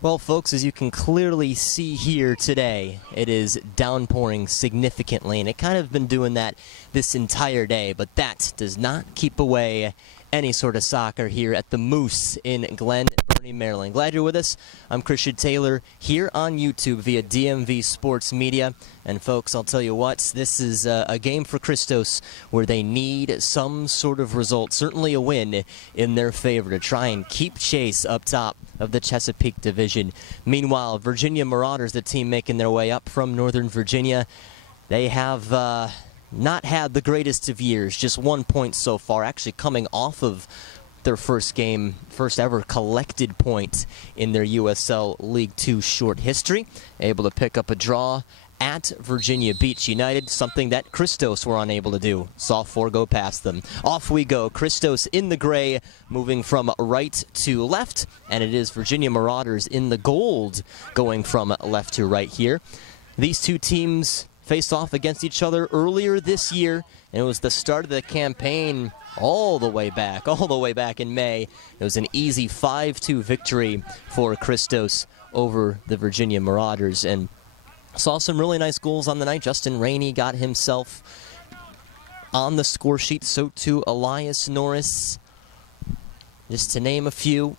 Well, folks, as you can clearly see here today, it is downpouring significantly, and it kind of been doing that this entire day, but that does not keep away any sort of soccer here at the Moose in Glen Burnie, Maryland. Glad you're with us. I'm Christian Taylor here on YouTube via DMV Sports Media. And folks, I'll tell you what, this is a game for Christos where they need some sort of result, certainly a win in their favor to try and keep chase up top of the Chesapeake Division. Meanwhile, Virginia Marauders, the team making their way up from Northern Virginia, they have not had the greatest of years, just 1 point so far, actually coming off of their first ever collected point in their USL League 2 short history. Able to pick up a draw at Virginia Beach United, something that Christos were unable to do. Saw 4 go past them. Off we go. Christos in the gray, moving from right to left, and it is Virginia Marauders in the gold, going from left to right here. These two teams faced off against each other earlier this year, and it was the start of the campaign all the way back in May. It was an easy 5-2 victory for Christos over the Virginia Marauders, and saw some really nice goals on the night. Justin Rainey got himself on the score sheet, so too Elias Norris, just to name a few.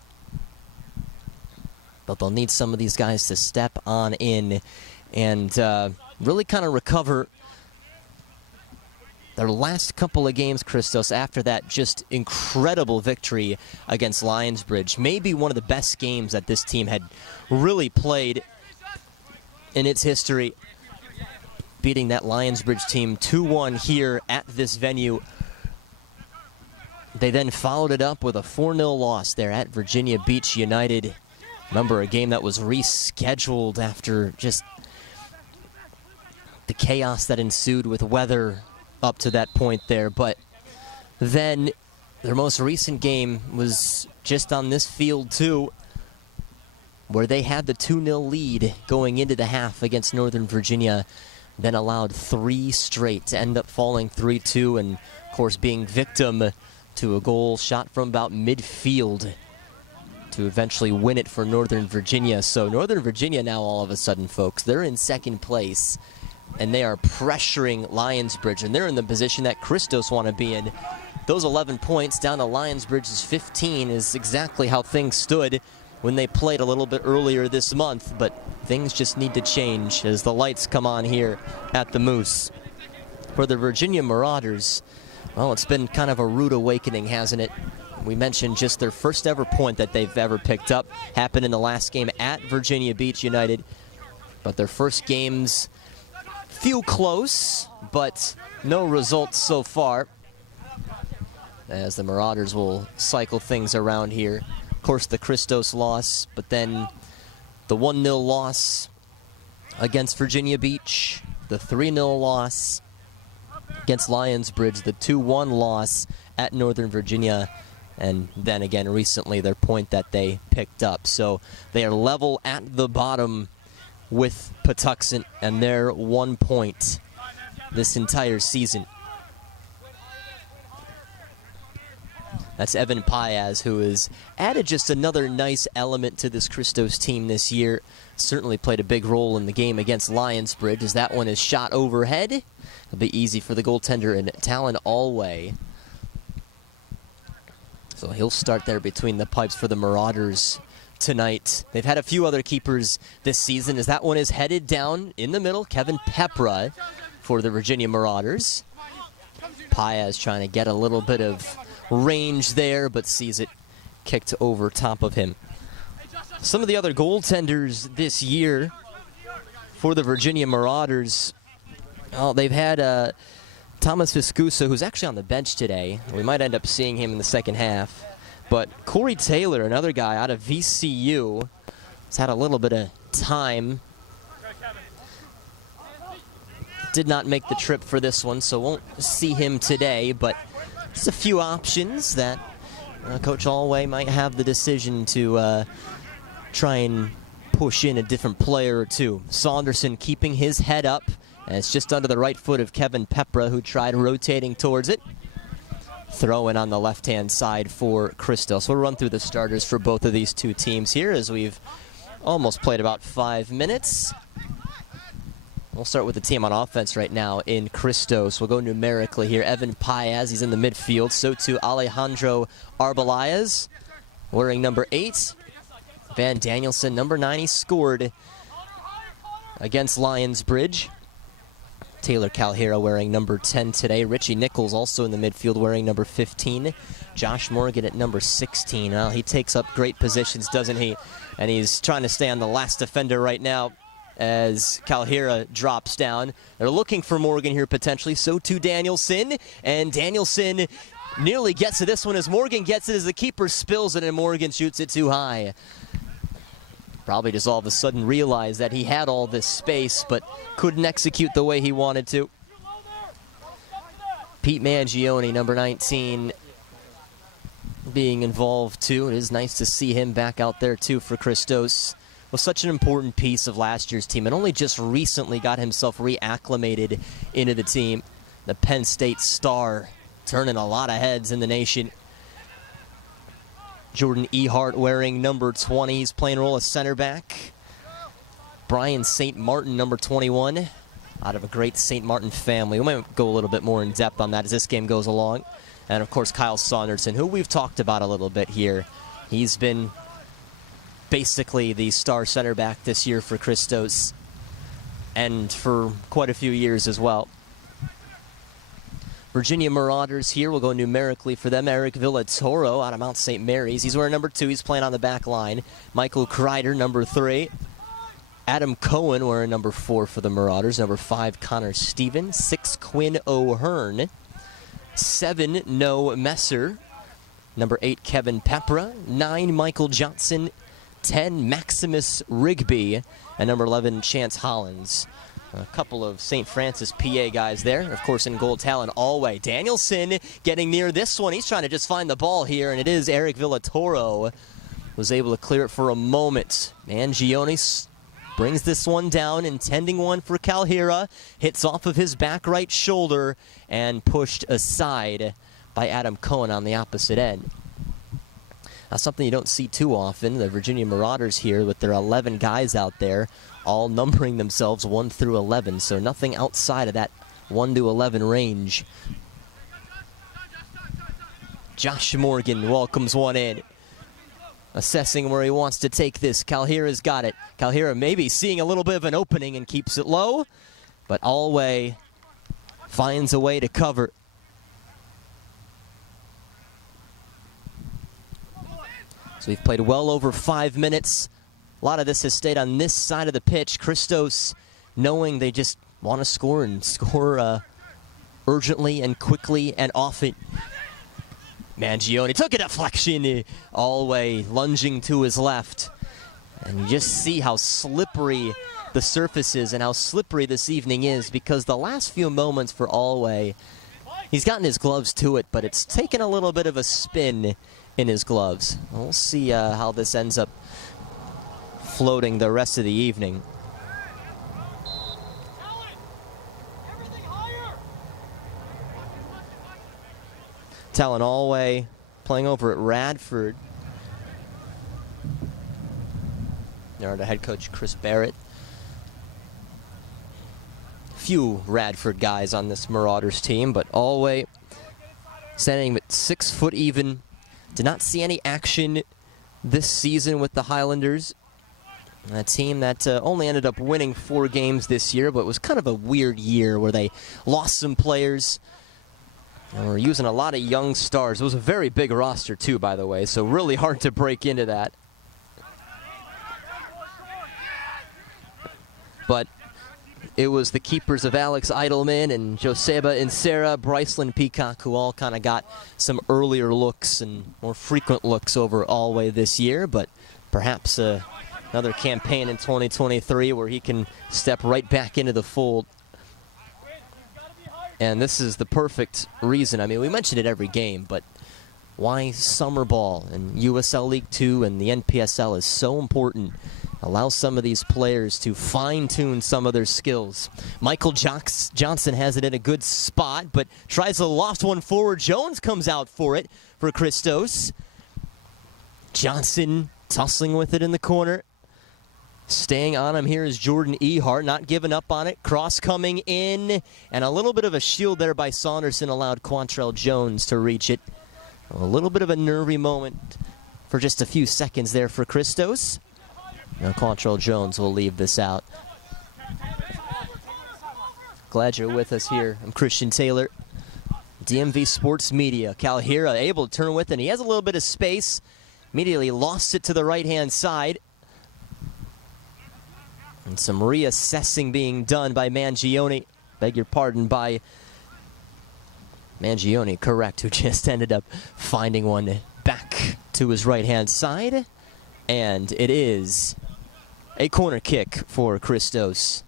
But they'll need some of these guys to step on in and really kind of recover their last couple of games, Christos, after that just incredible victory against Lionsbridge. Maybe one of the best games that this team had really played in its history, beating that Lionsbridge team 2-1 here at this venue. They then followed it up with a 4-0 loss there at Virginia Beach United. Remember, a game that was rescheduled after just the chaos that ensued with weather up to that point there. But then their most recent game was just on this field too, where they had the 2-0 lead going into the half against Northern Virginia, then allowed 3 straight to end up falling 3-2, and of course being victim to a goal shot from about midfield to eventually win it for Northern Virginia. So Northern Virginia now all of a sudden, folks, they're in second place, and they are pressuring Lionsbridge, and they're in the position that Christos want to be in. Those 11 points down to Lionsbridge's 15 is exactly how things stood when they played a little bit earlier this month, but things just need to change as the lights come on here at the Moose. For the Virginia Marauders, well, it's been kind of a rude awakening, hasn't it? We mentioned just their first ever point that they've ever picked up happened in the last game at Virginia Beach United, but their first games, few close, but no results so far, as the Marauders will cycle things around here. Of course, the Christos loss, but then the 1-0 loss against Virginia Beach, the 3-0 loss against Lionsbridge, the 2-1 loss at Northern Virginia, and then again recently their point that they picked up. So they are level at the bottom with Patuxent, and they're 1 point this entire season. That's Evan Paez, who has added just another nice element to this Christos team this year. Certainly played a big role in the game against Lionsbridge, as that one is shot overhead. It'll be easy for the goaltender in Talon Allway. So he'll start there between the pipes for the Marauders tonight. They've had a few other keepers this season, as that one is headed down in the middle. Kevin Pepra for the Virginia Marauders. Paez trying to get a little bit of range there, but sees it kicked over top of him. Some of the other goaltenders this year for the Virginia Marauders, well, they've had Thomas Viscusa, who's actually on the bench today. We might end up seeing him in the second half. But Corey Taylor, another guy out of VCU, has had a little bit of time. Did not make the trip for this one, so won't see him today, but just a few options that Coach Allway might have the decision to try and push in a different player or two. Saunderson keeping his head up, and it's just under the right foot of Kevin Pepra, who tried rotating towards it. Throw in on the left-hand side for Christos. We'll run through the starters for both of these two teams here, as we've almost played about 5 minutes. We'll start with the team on offense right now in Christos. We'll go numerically here. Evan Paez, he's in the midfield. So too Alejandro Arbelayes, wearing number 8. Van Danielson, number 9, he scored against Lions Bridge. Taylor Calhera wearing number 10 today. Richie Nichols also in the midfield wearing number 15. Josh Morgan at number 16. Well, he takes up great positions, doesn't he? And he's trying to stay on the last defender right now as Calhera drops down. They're looking for Morgan here potentially. So too Danielson. And Danielson nearly gets to this one as Morgan gets it as the keeper spills it and Morgan shoots it too high. Probably just all of a sudden realized that he had all this space, but couldn't execute the way he wanted to. Pete Mangione, number 19, being involved too. It is nice to see him back out there too for Christos. Was such an important piece of last year's team and only just recently got himself reacclimated into the team. The Penn State star, turning a lot of heads in the nation. Jordan Ehart wearing number 20. He's playing a role as center back. Brian St. Martin, number 21, out of a great St. Martin family. We might go a little bit more in depth on that as this game goes along. And of course, Kyle Saunderson, who we've talked about a little bit here. He's been basically the star center back this year for Christos and for quite a few years as well. Virginia Marauders here. We'll go numerically for them. Eric Villatoro out of Mount St. Mary's. He's wearing number 2. He's playing on the back line. Michael Kreider, number 3. Adam Cohen wearing number 4 for the Marauders. Number 5, Connor Stevens. 6, Quinn O'Hearn. 7, Noah Messer. Number 8, Kevin Pepra. 9, Michael Johnson. 10, Maximus Rigby. And number 11, Chance Hollins. A couple of St. Francis PA guys there. Of course, in goal, Talon Allway. Danielson getting near this one. He's trying to just find the ball here, and it is Eric Villatoro. Was able to clear it for a moment. Mangione brings this one down, intending one for Calhera. Hits off of his back right shoulder and pushed aside by Adam Cohen on the opposite end. That's something you don't see too often. The Virginia Marauders here with their 11 guys out there, all numbering themselves 1 through 11, so nothing outside of that 1 to 11 range. Josh Morgan welcomes one in, assessing where he wants to take this. Calhera's got it. Calhera maybe seeing a little bit of an opening and keeps it low, but Allway finds a way to cover. So we've played well over 5 minutes. A lot of this has stayed on this side of the pitch. Christos, knowing they just want to score and score urgently and quickly and often. Mangione took a deflection, Allway lunging to his left. And you just see how slippery the surface is and how slippery this evening is, because the last few moments for Allway, he's gotten his gloves to it, but it's taken a little bit of a spin in his gloves. We'll see how this ends up floating the rest of the evening. Talon Allway playing over at Radford. There are the head coach Chris Barrett. Few Radford guys on this Marauders team, but Allway standing at 6 foot even. Did not see any action this season with the Highlanders. A team that only ended up winning 4 games this year, but it was kind of a weird year where they lost some players and were using a lot of young stars. It was a very big roster too, by the way, so really hard to break into that. But it was the keepers of Alex Eidelman and Joseba Insera, Bryceland Peacock, who all kind of got some earlier looks and more frequent looks over Allway this year, but perhaps another campaign in 2023 where he can step right back into the fold. And this is the perfect reason. I mean, we mentioned it every game, but why summer ball and USL League 2 and the NPSL is so important. Allows some of these players to fine-tune some of their skills. Michael Johnson has it in a good spot, but tries to loft one forward. Jones comes out for it for Christos. Johnson tussling with it in the corner. Staying on him here is Jordan Ehart, not giving up on it. Cross coming in, and a little bit of a shield there by Saunderson allowed Quantrell Jones to reach it. A little bit of a nervy moment for just a few seconds there for Christos. Now Quantrell Jones will leave this out. Glad you're with us here. I'm Christian Taylor, DMV Sports Media. Calhira able to turn with it, and he has a little bit of space. Immediately lost it to the right-hand side. And some reassessing being done by Mangione. Beg your pardon, by Mangione, correct, who just ended up finding one back to his right-hand side. And it is a corner kick for Christos.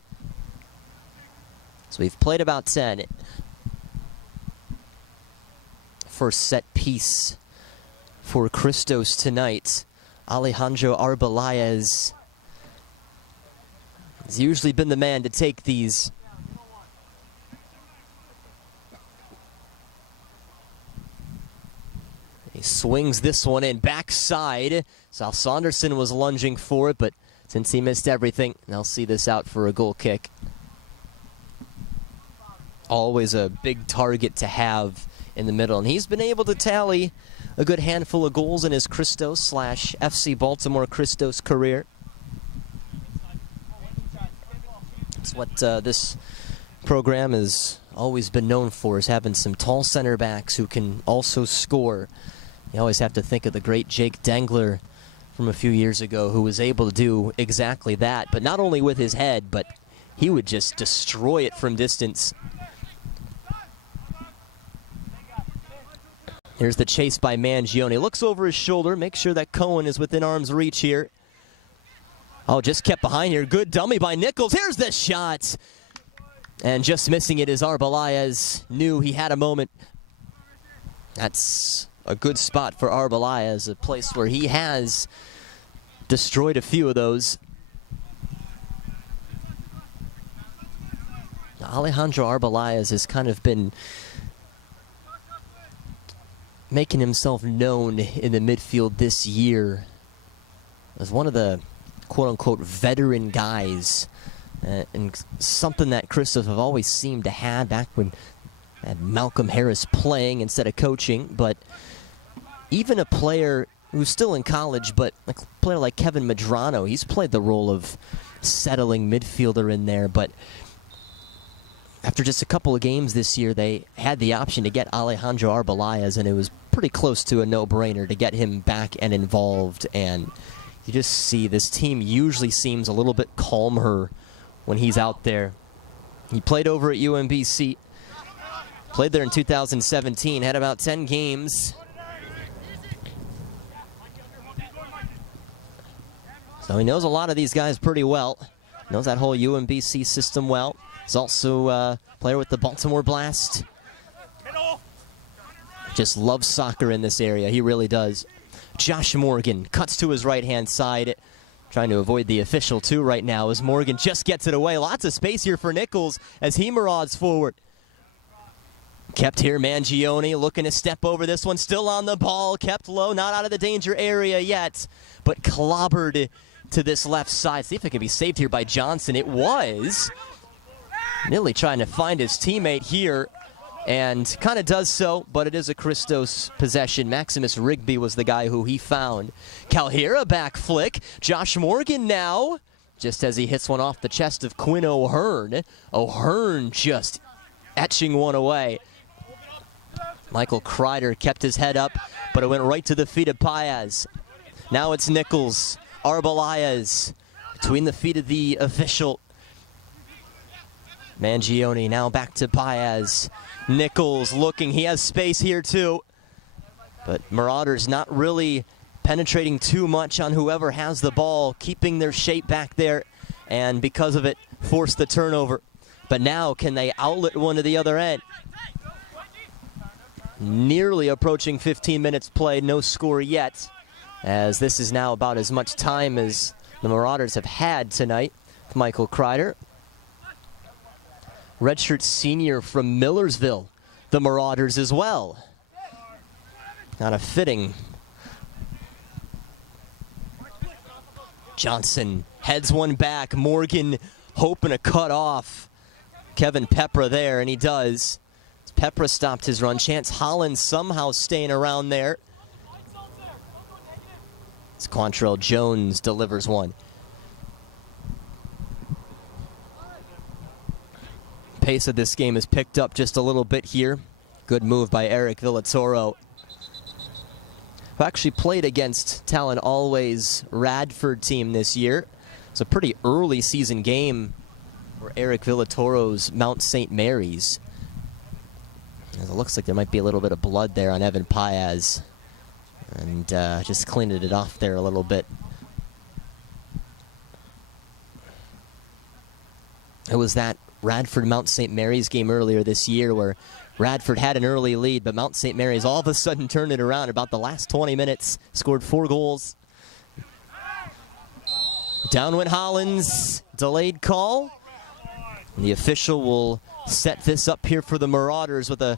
So we've played about 10. First set piece for Christos tonight. Alejandro Arbeláez has usually been the man to take these. He swings this one in backside. Sal Saunderson was lunging for it, but since he missed everything, they'll see this out for a goal kick. Always a big target to have in the middle, and he's been able to tally a good handful of goals in his Christos/FC Baltimore Christos career. That's what this program has always been known for, is having some tall center backs who can also score. You always have to think of the great Jake Dengler from a few years ago, who was able to do exactly that, but not only with his head, but he would just destroy it from distance. Here's the chase by Mangione. Looks over his shoulder, makes sure that Cohen is within arm's reach here. Oh, just kept behind here. Good dummy by Nichols. Here's the shot. And just missing it as Arbeláez knew he had a moment. That's a good spot for Arbeláez, a place where he has destroyed a few of those. Alejandro Arbeláez has kind of been making himself known in the midfield this year as one of the quote-unquote veteran guys, and something that Christos have always seemed to have back when had Malcolm Harris playing instead of coaching. But even a player who's still in college, but a player like Kevin Medrano, he's played the role of settling midfielder in there. But after just a couple of games this year, they had the option to get Alejandro Arbeláez, and it was pretty close to a no-brainer to get him back and involved. And you just see this team usually seems a little bit calmer when he's out there. He played over at UMBC, played there in 2017, had about 10 games. So he knows a lot of these guys pretty well, knows that whole UMBC system well. He's also a player with the Baltimore Blast. Just loves soccer in this area, he really does. Josh Morgan cuts to his right-hand side, trying to avoid the official too right now as Morgan just gets it away. Lots of space here for Nichols as he marauds forward. Kept here, Mangione looking to step over this one, still on the ball, kept low, not out of the danger area yet, but clobbered to this left side. See if it can be saved here by Johnson. It was. Nearly trying to find his teammate here, and kind of does so, but it is a Christos possession. Maximus Rigby was the guy who he found. Calhira back flick. Josh Morgan now, just as he hits one off the chest of Quinn O'Hearn. O'Hearn just etching one away. Michael Kreider kept his head up, but it went right to the feet of Paez. Now it's Nichols. Arbeláez between the feet of the official. Mangione now back to Paez. Nichols looking, he has space here too. But Marauders not really penetrating too much on whoever has the ball, keeping their shape back there, and because of it, force the turnover. But now, can they outlet one to the other end? Nearly approaching 15 minutes played, no score yet, as this is now about as much time as the Marauders have had tonight. Michael Kreider, redshirt senior from Millersville, the Marauders as well. Kind of fitting. Johnson Heads one back. Morgan hoping to cut off Kevin Pepra there, and he does. Pepra stopped his run. Chance Holland somehow staying around there. As Quantrell Jones delivers one. Pace of this game has picked up just a little bit here. Good move by Eric Villatoro, who actually played against Talon Always Radford team this year. It's a pretty early season game for Eric Villatoro's Mount St. Mary's. It looks like there might be a little bit of blood there on Evan Paez. And just cleaned it off there a little bit. It was that Radford Mount St. Mary's game earlier this year where Radford had an early lead, but Mount St. Mary's all of a sudden turned it around about the last 20 minutes, scored 4 goals. Down went Hollins, delayed call. And the official will set this up here for the Marauders with a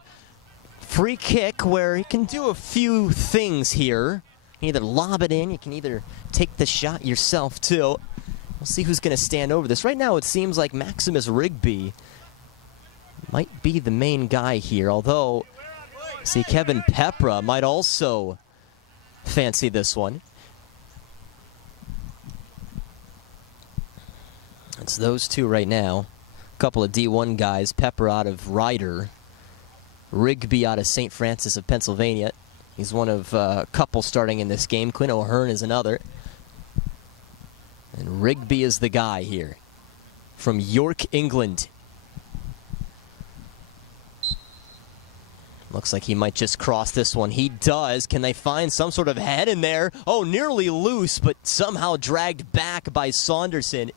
free kick where he can do a few things here. You can either lob it in, you can either take the shot yourself too. We'll see who's going to stand over this. Right now it seems like Maximus Rigby might be the main guy here, although see Kevin Pepra might also fancy this one. It's those two right now. A couple of D1 guys, Pepper out of Ryder, Rigby out of St. Francis of Pennsylvania. He's one of a couple starting in this game. Quinn O'Hearn is another. And Rigby is the guy here from York, England. Looks like he might just cross this one. He does. Can they find some sort of head in there? Oh, nearly loose, but somehow dragged back by Saunderson.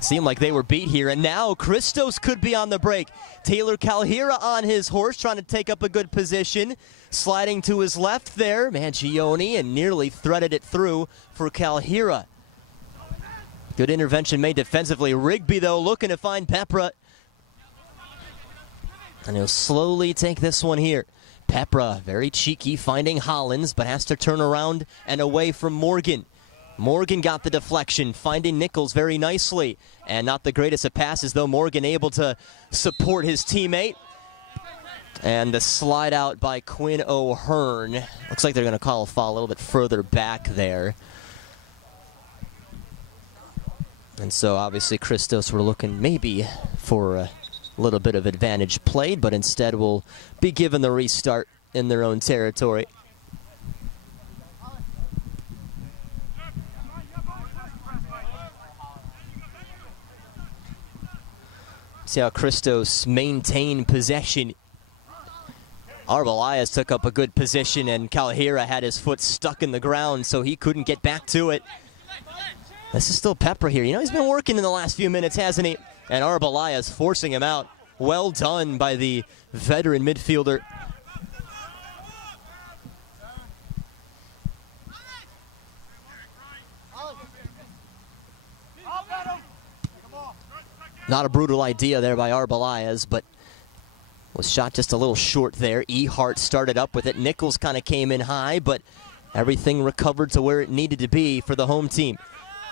Seemed like they were beat here, and now Christos could be on the break. Taylor Calhira on his horse, trying to take up a good position. Sliding to his left there, Mangione, and nearly threaded it through for Calhira. Good intervention made defensively. Rigby, though, looking to find Pepra. And he'll slowly take this one here. Pepra, very cheeky, finding Hollins, but has to turn around and away from Morgan. Morgan got the deflection, finding Nichols very nicely. And not the greatest of passes, though. Morgan able to support his teammate. And the slide out by Quinn O'Hearn. Looks like they're going to call a foul a little bit further back there. And so obviously Christos were looking maybe for a little bit of advantage played, but instead will be given the restart in their own territory. See how Christos maintained possession. Arbelias took up a good position, and Calhira had his foot stuck in the ground, so he couldn't get back to it. This is still Pepper here. You know, he's been working in the last few minutes, hasn't he? And Arbelias forcing him out. Well done by the veteran midfielder. Not a brutal idea there by Arbelias, but was shot just a little short there. Ehart started up with it. Nichols kind of came in high, but everything recovered to where it needed to be for the home team.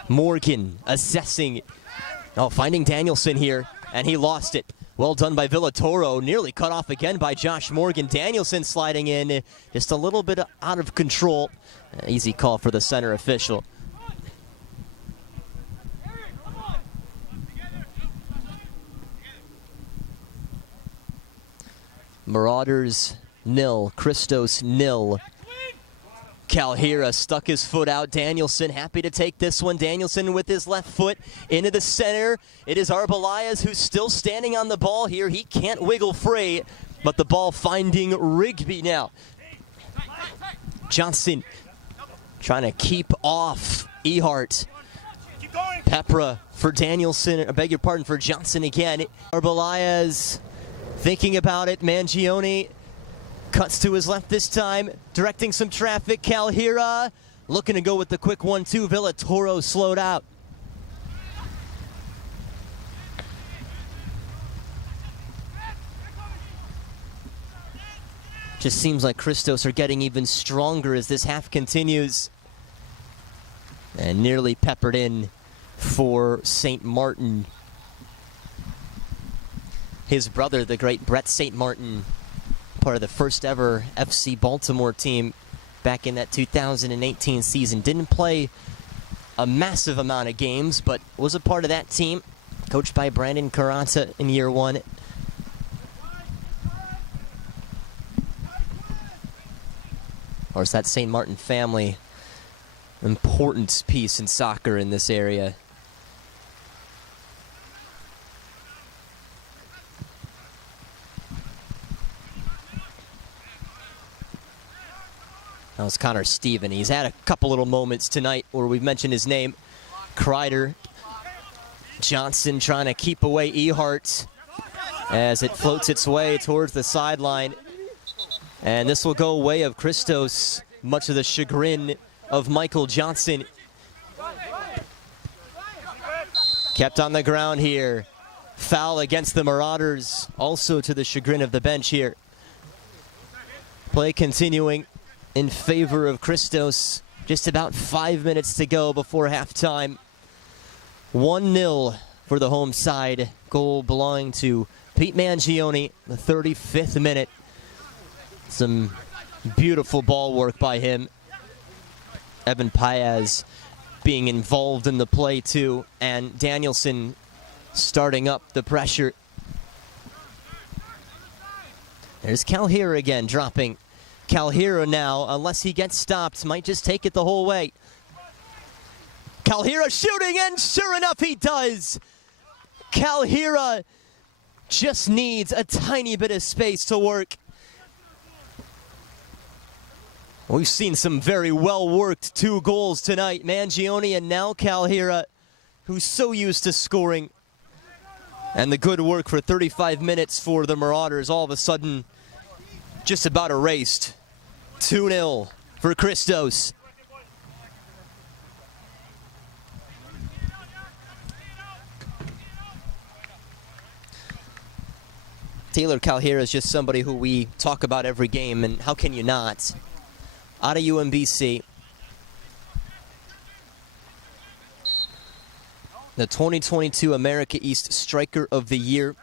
Morgan assessing. Oh, finding Danielson here, and he lost it. Well done by Villatoro. Nearly cut off again by Josh Morgan. Danielson sliding in, just a little bit out of control. Easy call for the center official. Marauders 0, Christos 0. Calhira stuck his foot out. Danielson happy to take this one. Danielson with his left foot into the center. It is Arbelias who's still standing on the ball here. He can't wiggle free, but the ball finding Rigby now. Johnson trying to keep off Ehart. Pepra for Danielson, I beg your pardon, for Johnson again. Arbelias thinking about it. Mangione cuts to his left this time, directing some traffic. Calhira looking to go with the quick 1-2. Villatoro slowed out. Just seems like Christos are getting even stronger as this half continues. And nearly peppered in for St. Martin. His brother, the great Brett St. Martin, part of the first ever FC Baltimore team back in that 2018 season. Didn't play a massive amount of games, but was a part of that team, coached by Brandon Carranza in year one. Of course, that St. Martin family, important piece in soccer in this area. That was Connor Steven. He's had a couple little moments tonight where we've mentioned his name. Kreider. Johnson trying to keep away Ehart as it floats its way towards the sideline. And this will go way of Christos, much to the chagrin of Michael Johnson. Kept on the ground here. Foul against the Marauders, also to the chagrin of the bench here. Play continuing in favor of Christos. Just about 5 minutes to go before halftime. 1-0 for the home side. Goal belonging to Pete Mangione, the 35th minute. Some beautiful ball work by him. Evan Paez being involved in the play too, and Danielson starting up the pressure. There's Calhira again, dropping. Calhira now, unless he gets stopped, might just take it the whole way. Calhira shooting, and sure enough he does. Calhira just needs a tiny bit of space to work. We've seen some very well-worked 2 goals tonight. Mangione and now Calhira, who's so used to scoring. And the good work for 35 minutes for the Marauders, all of a sudden just about erased. 2-0 for Christos. Taylor Calhira is just somebody who we talk about every game, and how can you not? Out of UMBC. The 2022 America East Striker of the Year.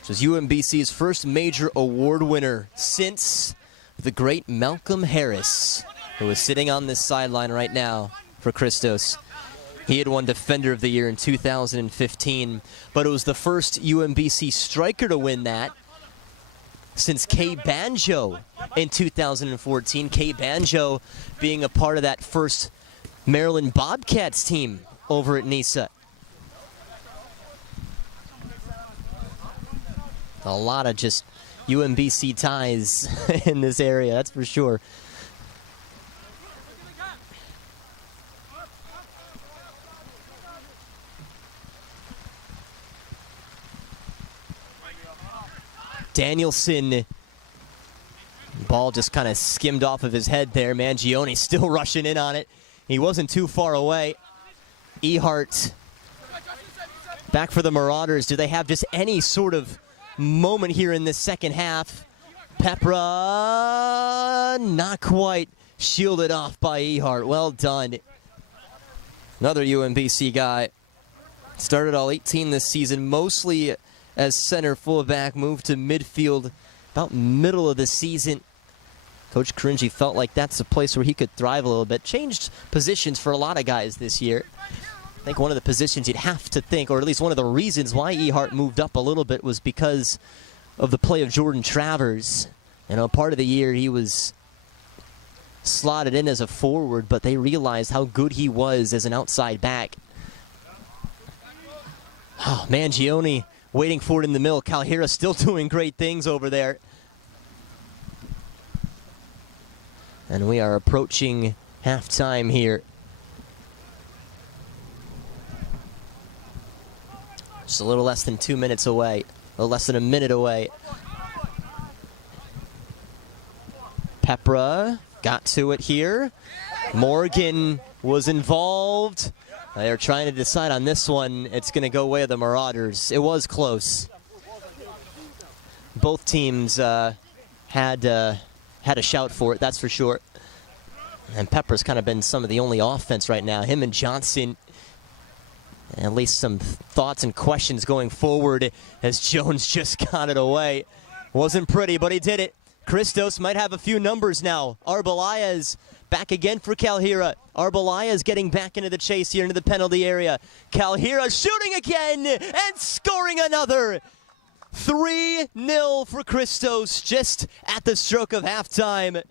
This was UMBC's first major award winner since the great Malcolm Harris, who is sitting on this sideline right now for Christos. He had won Defender of the Year in 2015, but it was the first UMBC striker to win that since Kay Banjo in 2014. Kay Banjo being a part of that first Maryland Bobcats team over at NISA. A lot of just UMBC ties in this area, that's for sure. Danielson, ball just kind of skimmed off of his head there. Mangione still rushing in on it. He wasn't too far away. Ehart back for the Marauders. Do they have just any sort of moment here in this second half? Pepra, not quite. Shielded off by Ehart. Well done. Another UMBC guy. Started all 18 this season, mostly as center fullback, moved to midfield about middle of the season. Coach Caringi felt like that's a place where he could thrive a little bit. Changed positions for a lot of guys this year. I think one of the positions you'd have to think, or at least one of the reasons why Ehart moved up a little bit, was because of the play of Jordan Travers. You know, part of the year he was slotted in as a forward, but they realized how good he was as an outside back. Oh, Mangione waiting for it in the middle. Calhira still doing great things over there. And we are approaching halftime here. Just a little less than 2 minutes away. A little less than a minute away. Pepra got to it here. Morgan was involved. They're trying to decide on this one. It's going to go way of the Marauders. It was close. Both teams had a shout for it, that's for sure. And Pepper's kind of been some of the only offense right now. Him and Johnson At least some thoughts and questions going forward as Jones just got it away. Wasn't pretty, but he did it. Christos might have a few numbers now. Arbelayez back again for Calhira. Arbelayez getting back into the chase here into the penalty area. Calhira shooting again and scoring another. 3-0 for Christos just at the stroke of halftime.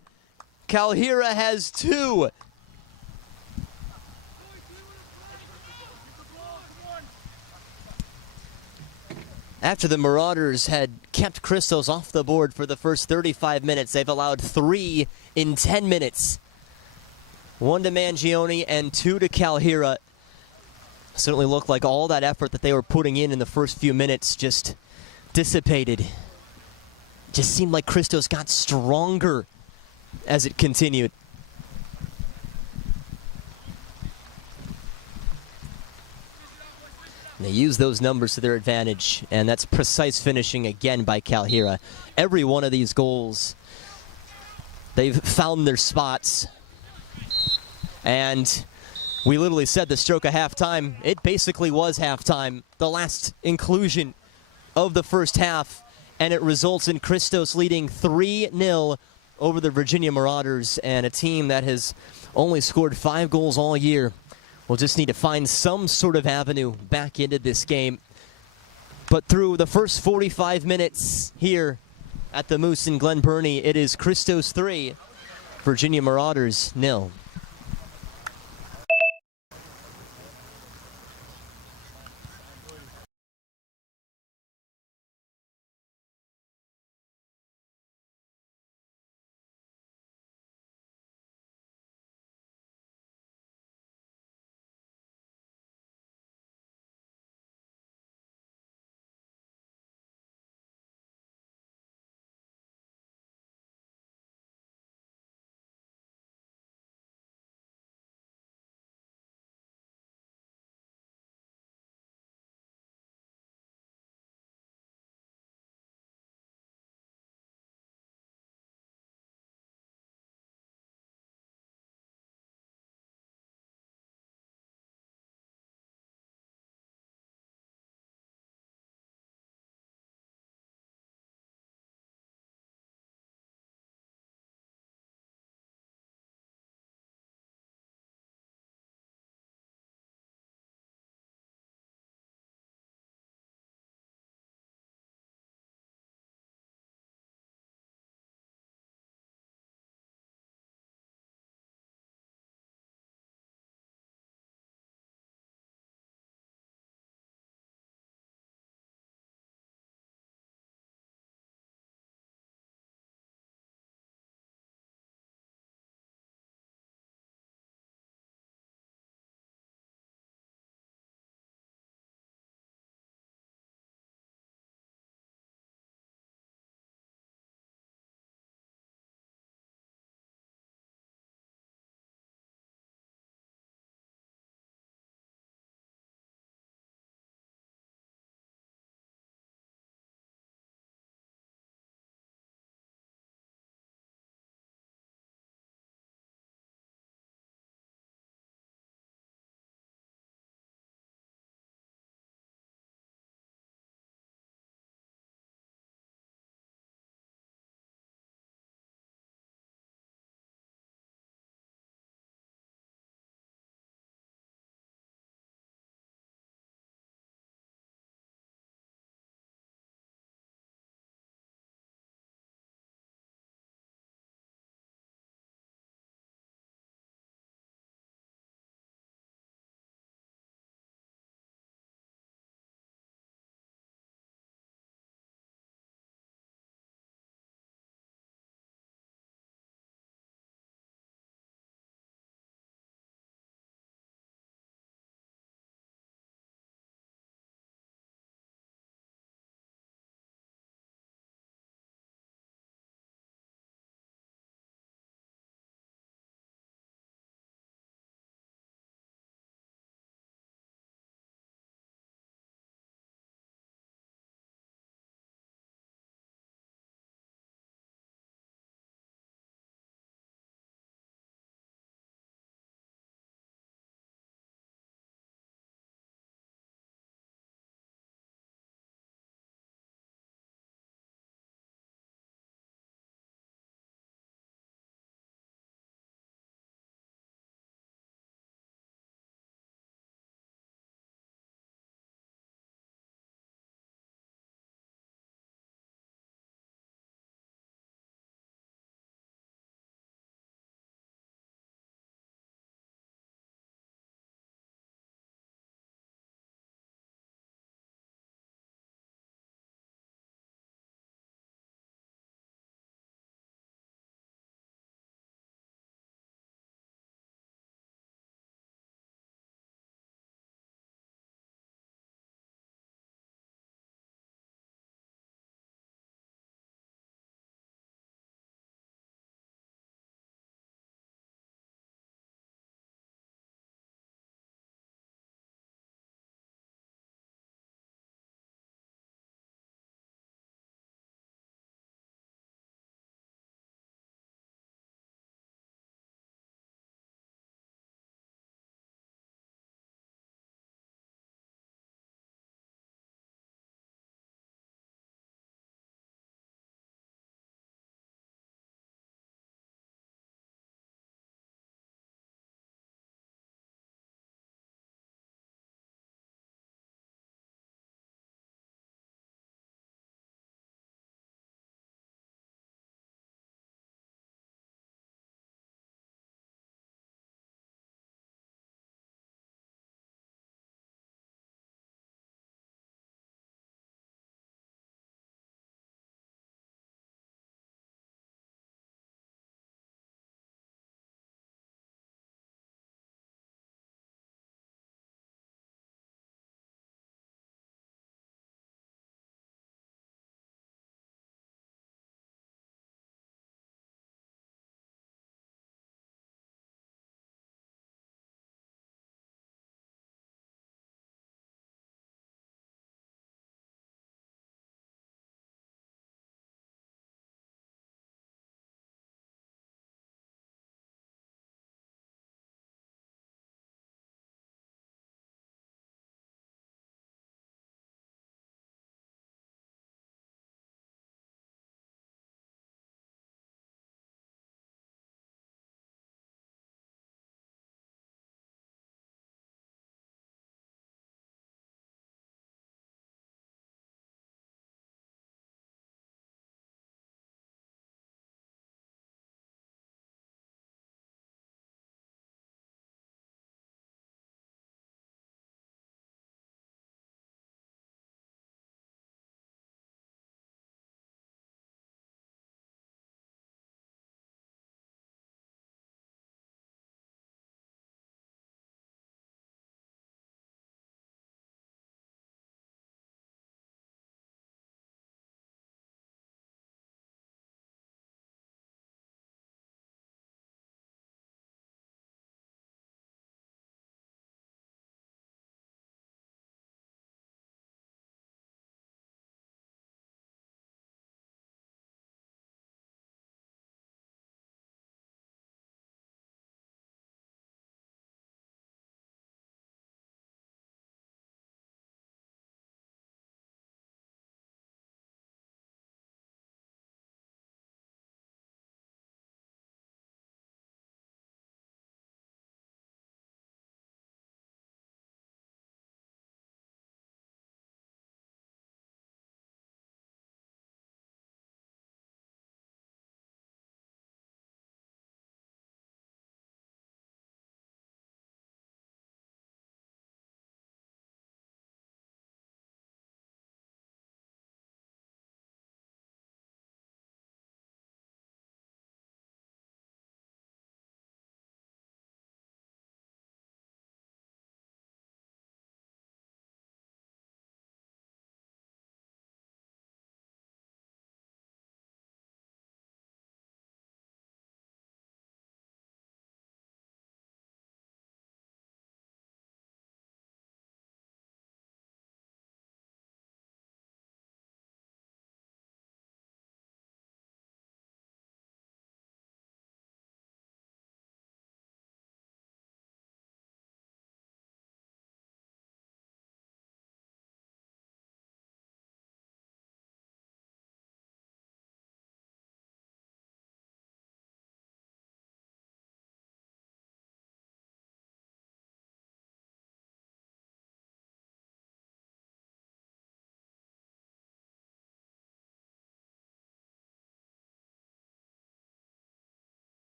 Calhira has 2. After the Marauders had kept Christos off the board for the first 35 minutes, they've allowed 3 in 10 minutes. 1 to Mangione and 2 to Calhira. Certainly looked like all that effort that they were putting in the first few minutes just dissipated. Just seemed like Christos got stronger as it continued. They use those numbers to their advantage, and that's precise finishing again by Calhira. Every one of these goals, they've found their spots. And we literally said the stroke of halftime. It basically was halftime, the last inclusion of the first half, and it results in Christos leading 3-0 over the Virginia Marauders, and a team that has only scored 5 goals all year. We'll just need to find some sort of avenue back into this game. But through the first 45 minutes here at the Moose in Glen Burnie, it is Christos 3, Virginia Marauders 0.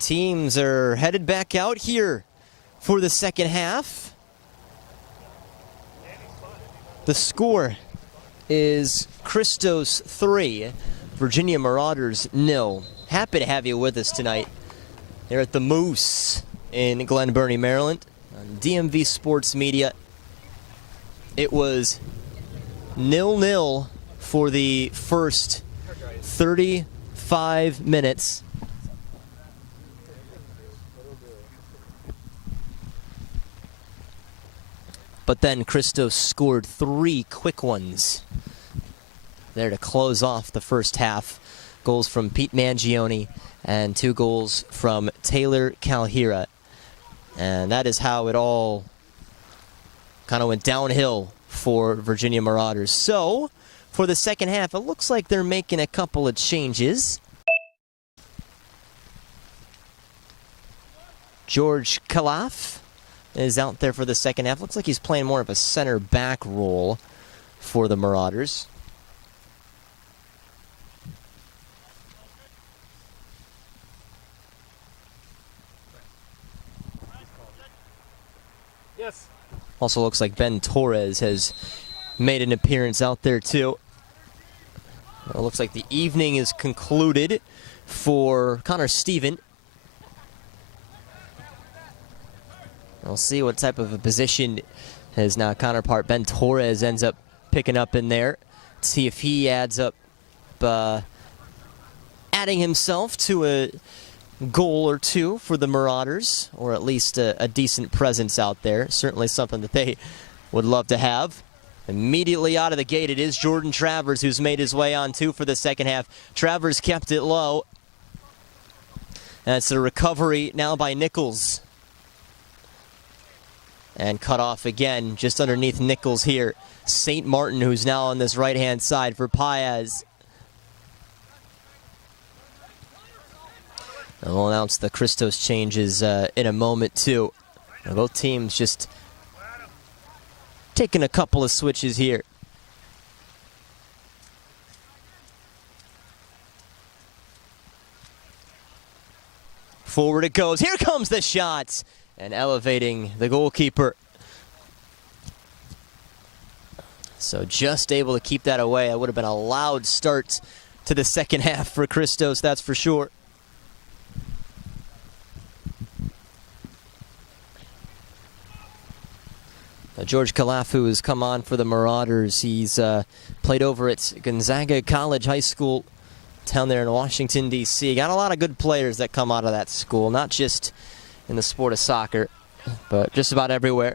Teams are headed back out here for the second half. The score is Christos 3, Virginia Marauders 0. Happy to have you with us tonight here at the Moose in Glen Burnie, Maryland, on DMV Sports Media. It was 0-0 for the first 35 minutes. But then Christos scored 3 quick ones there to close off the first half. Goals from Pete Mangione and 2 goals from Taylor Calhira. And that is how it all kind of went downhill for Virginia Marauders. So, for the second half, it looks like they're making a couple of changes. George Kalaf is out there for the second half. Looks like he's playing more of a center back role for the Marauders. Yes. Also looks like Ben Torres has made an appearance out there too. It looks like the evening is concluded for Connor Stephen. We'll see what type of a position his now counterpart Ben Torres ends up picking up in there. See if he adds up adding himself to a goal or 2 for the Marauders, or at least a decent presence out there. Certainly something that they would love to have. Immediately out of the gate, it is Jordan Travers who's made his way on 2 for the second half. Travers kept it low. And it's a recovery now by Nichols. And cut off again, just underneath Nichols here. St. Martin, who's now on this right-hand side for Paez. And we'll announce the Christos changes in a moment, too. And both teams just taking a couple of switches here. Forward it goes. Here comes the shot. And elevating the goalkeeper. So just able to keep that away. That would have been a loud start to the second half for Christos, that's for sure. George Kalafu has come on for the Marauders. He's played over at Gonzaga College High School down there in Washington, D.C. Got a lot of good players that come out of that school, not just in the sport of soccer, but just about everywhere.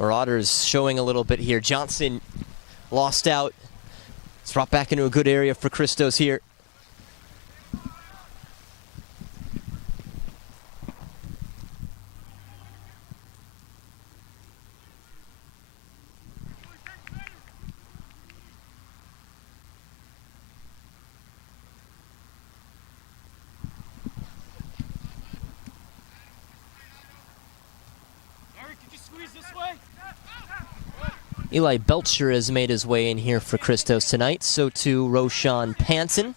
Marauders showing a little bit here. Johnson lost out. It's brought back into a good area for Christos here. Eli Belcher has made his way in here for Christos tonight. So too Roshan Panson.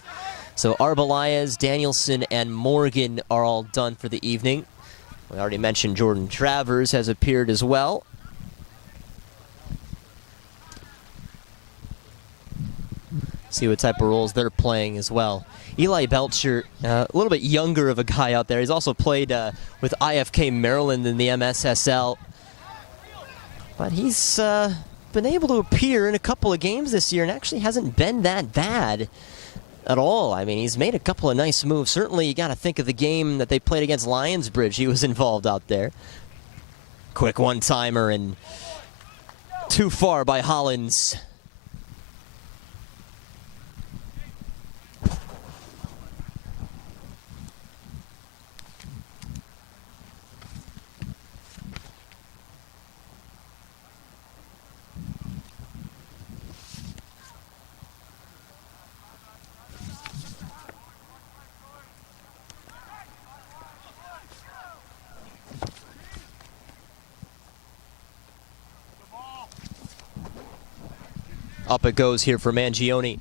So Arbelayes, Danielson, and Morgan are all done for the evening. We already mentioned Jordan Travers has appeared as well. See what type of roles they're playing as well. Eli Belcher, a little bit younger of a guy out there. He's also played with IFK Maryland in the MSSL. But he's been able to appear in a couple of games this year and actually hasn't been that bad at all. I mean, he's made a couple of nice moves. Certainly, you got to think of the game that they played against Lionsbridge. He was involved out there. Quick one-timer and too far by Hollins. Up it goes here for Mangione.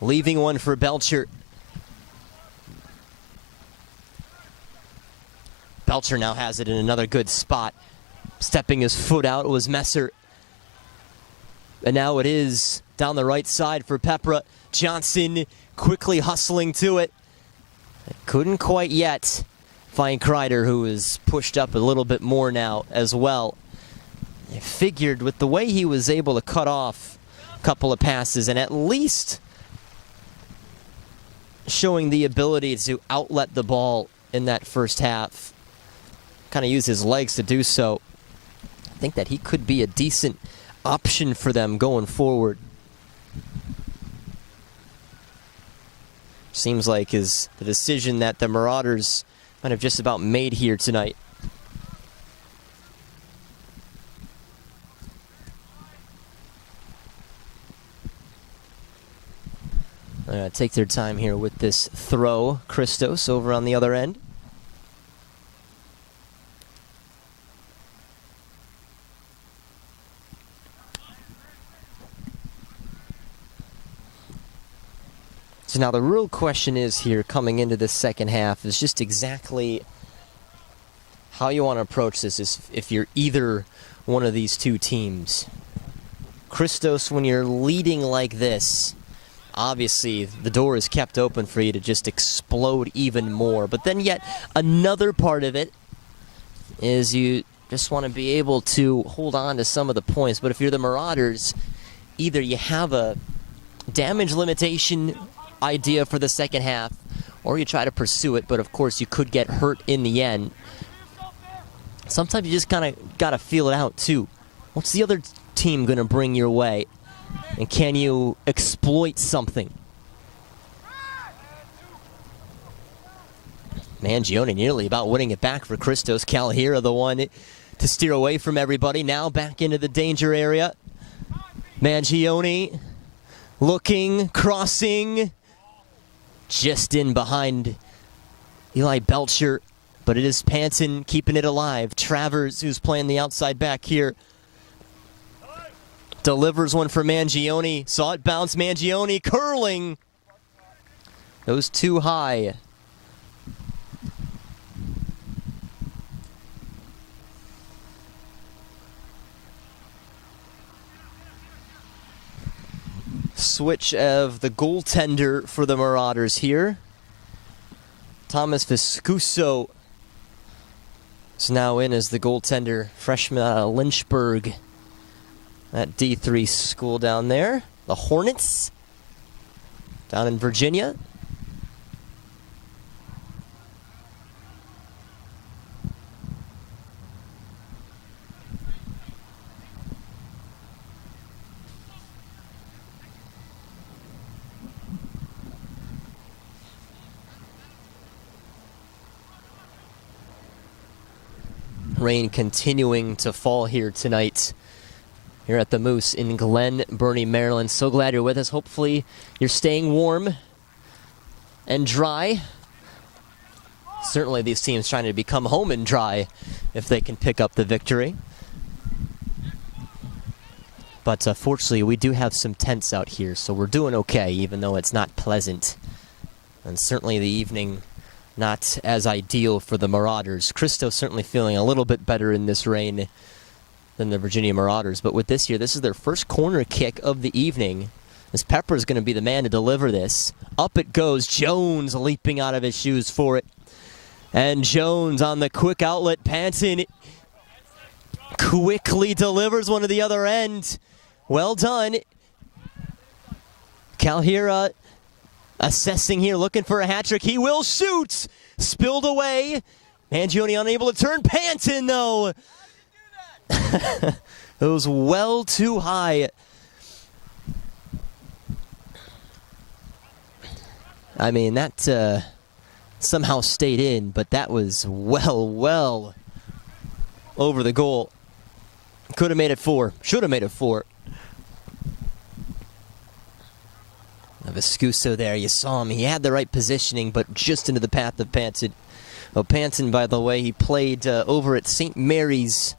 Leaving one for Belcher. Belcher now has it in another good spot. Stepping his foot out was Messer. And now it is down the right side for Pepra. Johnson quickly hustling to it. Couldn't quite yet find Kreider, who is pushed up a little bit more now as well. I figured with the way he was able to cut off a couple of passes and at least showing the ability to outlet the ball in that first half, kind of use his legs to do so, I think that he could be a decent option for them going forward. Seems like is the decision that the Marauders might have just about made here tonight. Take their time here with this throw. Christos over on the other end. So now the real question is here coming into this second half is just exactly how you want to approach this is if you're either one of these two teams. Christos, when you're leading like this, obviously the door is kept open for you to just explode even more. But then yet another part of it is you just want to be able to hold on to some of the points. But if you're the Marauders, either you have a damage limitation idea for the second half, or you try to pursue it, but of course you could get hurt in the end. Sometimes you just kind of got to feel it out too. What's the other team going to bring your way? And can you exploit something? Mangione nearly about winning it back for Christos. Calhira the one to steer away from everybody. Now back into the danger area. Mangione looking, crossing. Just in behind Eli Belcher. But it is Panton keeping it alive. Travers, who's playing the outside back here, delivers one for Mangione. Saw it bounce. Mangione curling. Goes too high. Switch of the goaltender for the Marauders here. Thomas Viscuso is now in as the goaltender, freshman out of Lynchburg. That D3 school down there. The Hornets down in Virginia. Rain continuing to fall here tonight. Here at the Moose in Glen Burnie, Maryland. So glad you're with us. Hopefully you're staying warm and dry. Certainly these teams trying to become home and dry if they can pick up the victory. But fortunately we do have some tents out here, so we're doing okay, even though it's not pleasant. And certainly the evening not as ideal for the Marauders. Christos certainly feeling a little bit better in this rain than the Virginia Marauders. But with this here, this is their first corner kick of the evening. As Pepper is going to be the man to deliver this. Up it goes. Jones leaping out of his shoes for it. And Jones on the quick outlet. Panton quickly delivers one to the other end. Well done. Calhira assessing here, looking for a hat trick. He will shoot. Spilled away. Mangione unable to turn. Panton, though. It was well too high. I mean, that somehow stayed in, but that was well over the goal. Could have made it 4. Should have made it 4. Viscuso there, you saw him. He had the right positioning, but just into the path of Panton. Oh, Panton, by the way, he played over at St. Mary's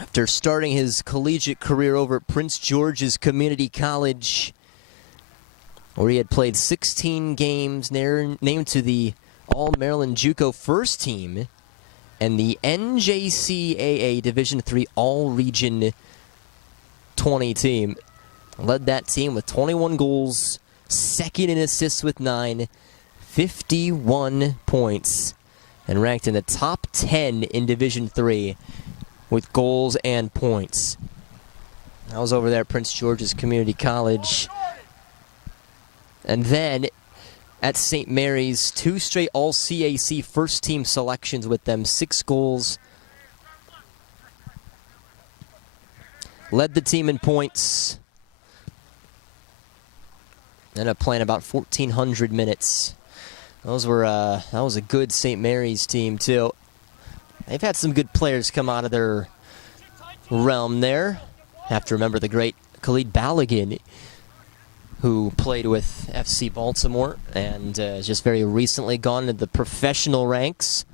After starting his collegiate career over at Prince George's Community College, where he had played 16 games, named to the All-Maryland JUCO first team and the NJCAA Division III All-Region 20 team. Led that team with 21 goals, second in assists with 9, 51 points, and ranked in the top 10 in Division III with goals and points. I was over there at Prince George's Community College. And then at St. Mary's, 2 straight All-CAC first-team selections with them, 6 goals. Led the team in points. Ended up playing about 1,400 minutes. That was a good St. Mary's team, too. They've had some good players come out of their realm there. Have to remember the great Khalid Balogun, who played with FC Baltimore and just very recently gone into the professional ranks.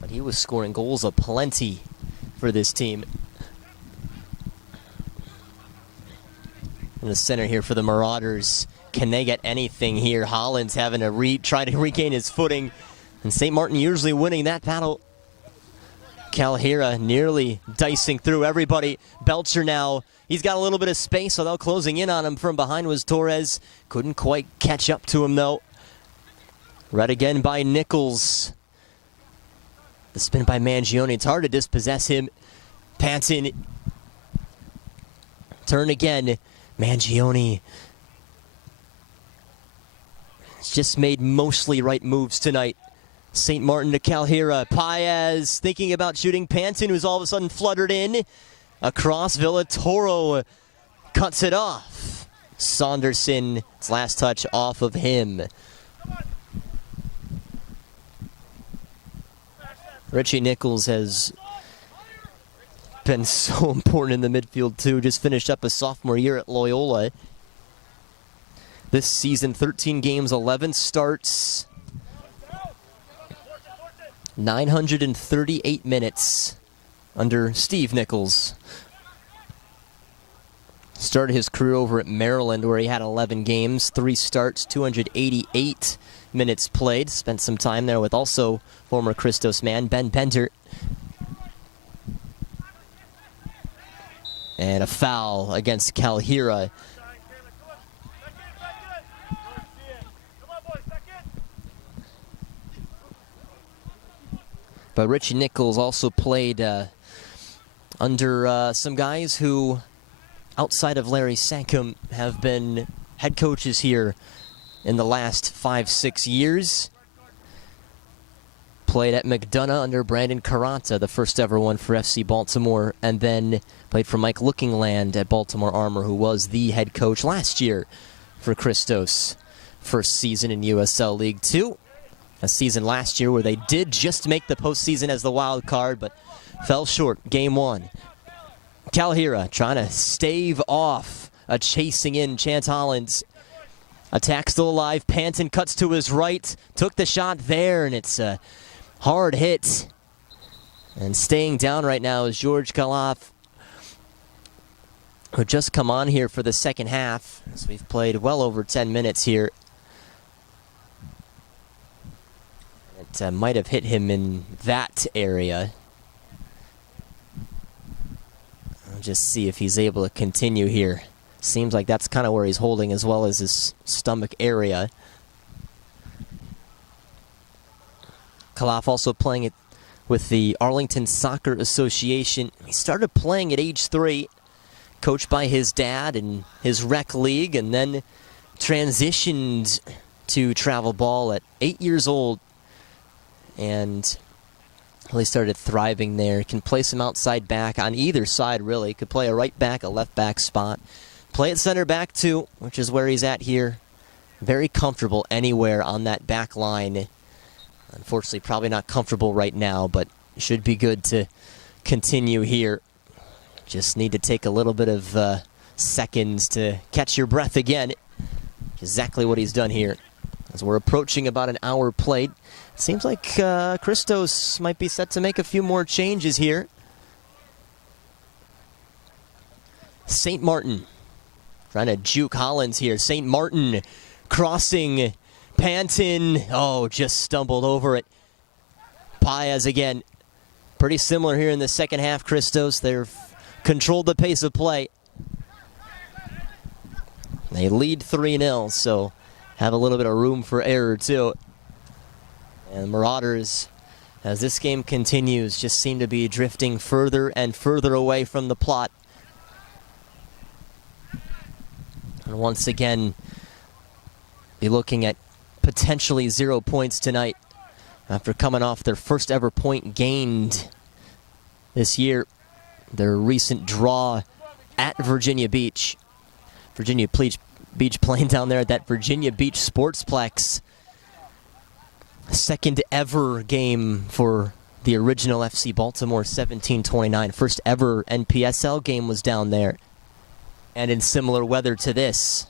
But he was scoring goals aplenty for this team. In the center here for the Marauders. Can they get anything here? Holland's having to try to regain his footing. And St. Martin usually winning that battle. Calhira nearly dicing through everybody. Belcher now. He's got a little bit of space, although closing in on him from behind was Torres. Couldn't quite catch up to him, though. Read again by Nichols. The spin by Mangione. It's hard to dispossess him. Panton. Turn again. Mangione. It's just made mostly right moves tonight. St. Martin to Calhira. Paez thinking about shooting. Panton, who's all of a sudden fluttered in. Across, Villatoro cuts it off. Saunderson, its last touch off of him. Richie Nichols has been so important in the midfield too. Just finished up a sophomore year at Loyola. This season, 13 games, 11 starts. 938 minutes under Steve Nichols. Started his career over at Maryland, where he had 11 games, 3 starts, 288 minutes played. Spent some time there with also former Christos man Ben Bender. And a foul against Calhira. But Richie Nichols also played under some guys who, outside of Larry Sankum, have been head coaches here in the last 5-6 years. Played at McDonough under Brandon Carranta, the first ever one for FC Baltimore, and then played for Mike Lookingland at Baltimore Armor, who was the head coach last year for Christos. First season in USL League 2. A season last year where they did just make the postseason as the wild card, but fell short. Game 1. Calhira trying to stave off a chasing in Chance Hollins. Attack still alive. Panton cuts to his right. Took the shot there, and it's a hard hit. And staying down right now is George Kalaf, who just come on here for the second half, as we've played well over 10 minutes here. It might have hit him in that area. I'll just see if he's able to continue here. Seems like that's kind of where he's holding, as well as his stomach area. Kalaf also playing it with the Arlington Soccer Association. He started playing at age 3, coached by his dad in his rec league, and then transitioned to travel ball at 8 years old. And really started thriving there. Can play some outside back on either side, really. Could play a right back, a left back spot. Play at center back, too, which is where he's at here. Very comfortable anywhere on that back line. Unfortunately, probably not comfortable right now, but should be good to continue here. Just need to take a little bit of seconds to catch your breath again. Exactly what he's done here. As we're approaching about an hour played, it seems like Christos might be set to make a few more changes here. St. Martin trying to juke Hollins here. St. Martin crossing. Panton, oh, just stumbled over it. Paez again. Pretty similar here in the second half, Christos. They've controlled the pace of play. They lead 3-0, so have a little bit of room for error, too. And Marauders, as this game continues, just seem to be drifting further and further away from the plot. And once again, be looking at potentially 0 points tonight after coming off their first ever point gained this year. Their recent draw at Virginia Beach. Virginia Beach playing down there at that Virginia Beach Sportsplex. Second ever game for the original FC Baltimore 1729. First ever NPSL game was down there. And in similar weather to this.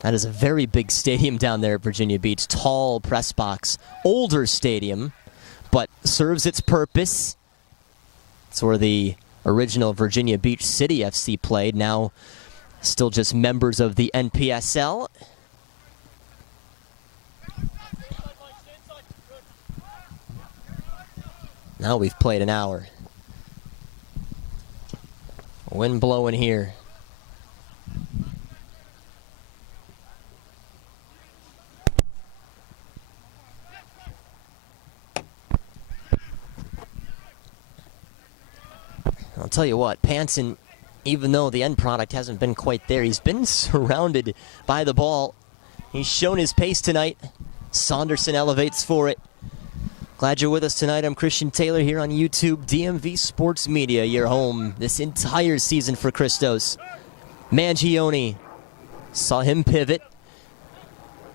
That is a very big stadium down there at Virginia Beach. Tall press box. Older stadium, but serves its purpose. It's where the original Virginia Beach City FC played. Now still just members of the NPSL. Now we've played an hour. Wind blowing here. I'll tell you what, Panson, even though the end product hasn't been quite there, he's been surrounded by the ball. He's shown his pace tonight. Saunderson elevates for it. Glad you're with us tonight. I'm Christian Taylor here on YouTube. DMV Sports Media, your home this entire season for Christos. Mangione saw him pivot.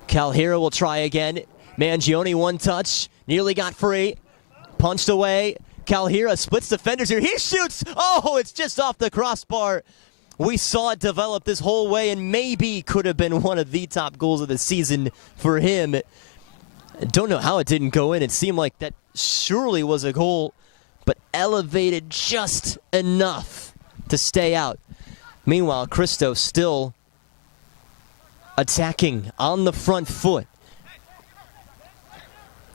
Calhira will try again. Mangione one touch, nearly got free. Punched away. Calhira splits defenders here. He shoots! Oh, it's just off the crossbar. We saw it develop this whole way and maybe could have been one of the top goals of the season for him. Don't know how it didn't go in. It seemed like that surely was a goal, but elevated just enough to stay out. Meanwhile, Christos still attacking on the front foot.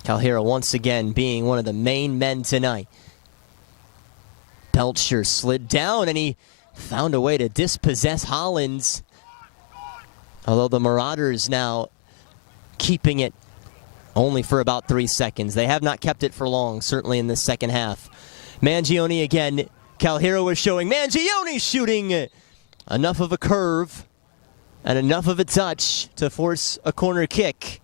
Calhira once again being one of the main men tonight. Belcher slid down and he found a way to dispossess Hollins. Although the Marauders now keeping it only for about 3 seconds. They have not kept it for long, certainly in the second half. Mangione again. Calhira was showing. Mangione shooting. Enough of a curve and enough of a touch to force a corner kick.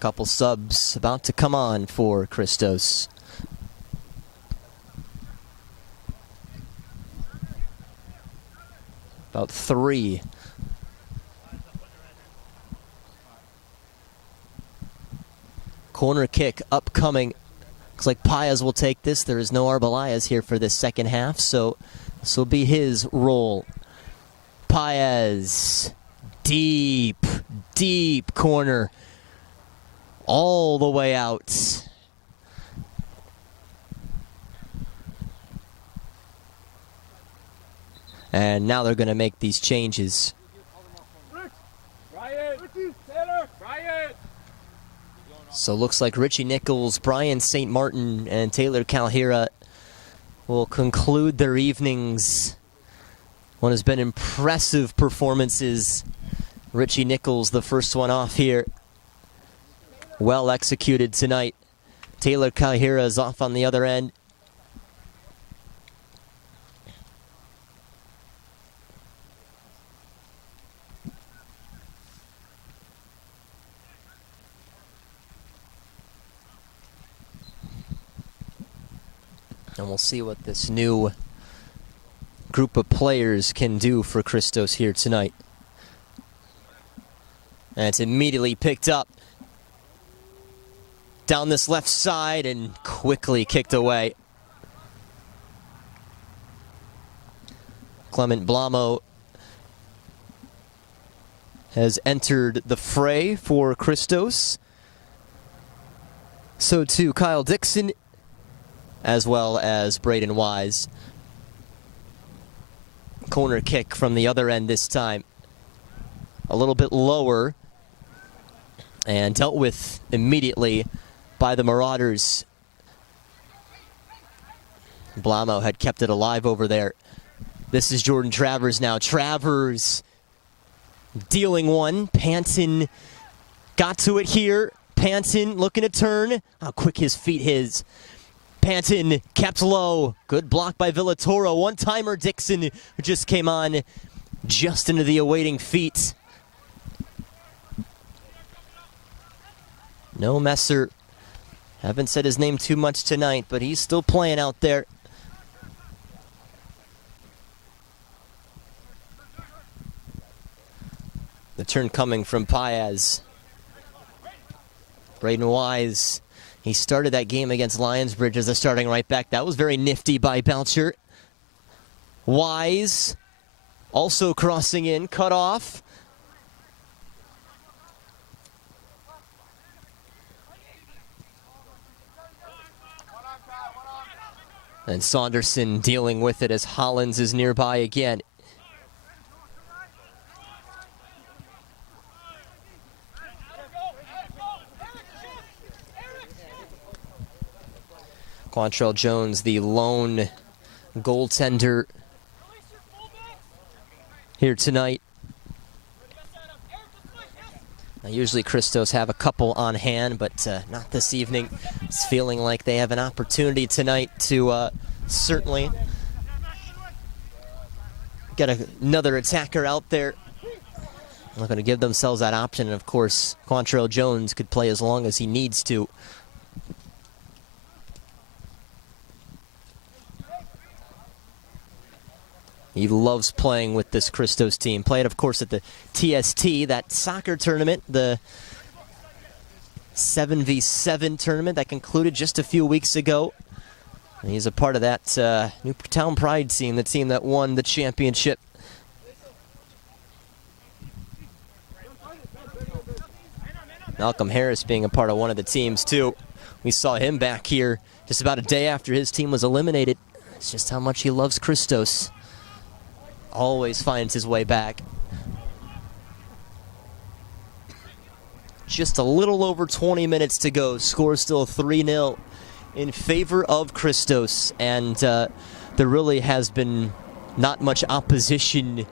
Couple subs about to come on for Christos. About 3. Corner kick upcoming. Looks like Paez will take this. There is no Arbelayes here for this second half, so this will be his role. Paez. Deep, deep corner. All the way out. And now they're going to make these changes. So looks like Richie Nichols, Brian St. Martin, and Taylor Calhira will conclude their evenings. One has been impressive performances. Richie Nichols, the first one off here. Well executed tonight. Taylor Calhira is off on the other end. And we'll see what this new group of players can do for Christos here tonight. And it's immediately picked up down this left side and quickly kicked away. Clement Blamo has entered the fray for Christos. So too Kyle Dixon, as well as Braden Wise. Corner kick from the other end this time. A little bit lower and dealt with immediately by the Marauders. Blamo had kept it alive over there. This is Jordan Travers now. Travers dealing one. Panton got to it here. Panton looking to turn. How quick his feet is. Panton kept low. Good block by Villatoro. One-timer Dixon, who just came on just into the awaiting feet. No Messer. Haven't said his name too much tonight, but he's still playing out there. The turn coming from Paez. Braden Wise. He started that game against Lionsbridge as a starting right back. That was very nifty by Belcher. Wise also crossing in, cut off. And Saunderson dealing with it as Hollins is nearby again. Quantrell Jones, the lone goaltender here tonight. Now, usually Christos have a couple on hand, but not this evening. It's feeling like they have an opportunity tonight to certainly get another attacker out there. They're going to give themselves that option, and of course, Quantrell Jones could play as long as he needs to. He loves playing with this Christos team. Played, of course, at the TST, that soccer tournament, the 7v7 tournament that concluded just a few weeks ago. And he's a part of that Newtown Pride team, the team that won the championship. Malcolm Harris being a part of one of the teams, too. We saw him back here just about a day after his team was eliminated. It's just how much he loves Christos. Always finds his way back. Just a little over 20 minutes to go. Score still 3-0 in favor of Christos. And there really has been not much opposition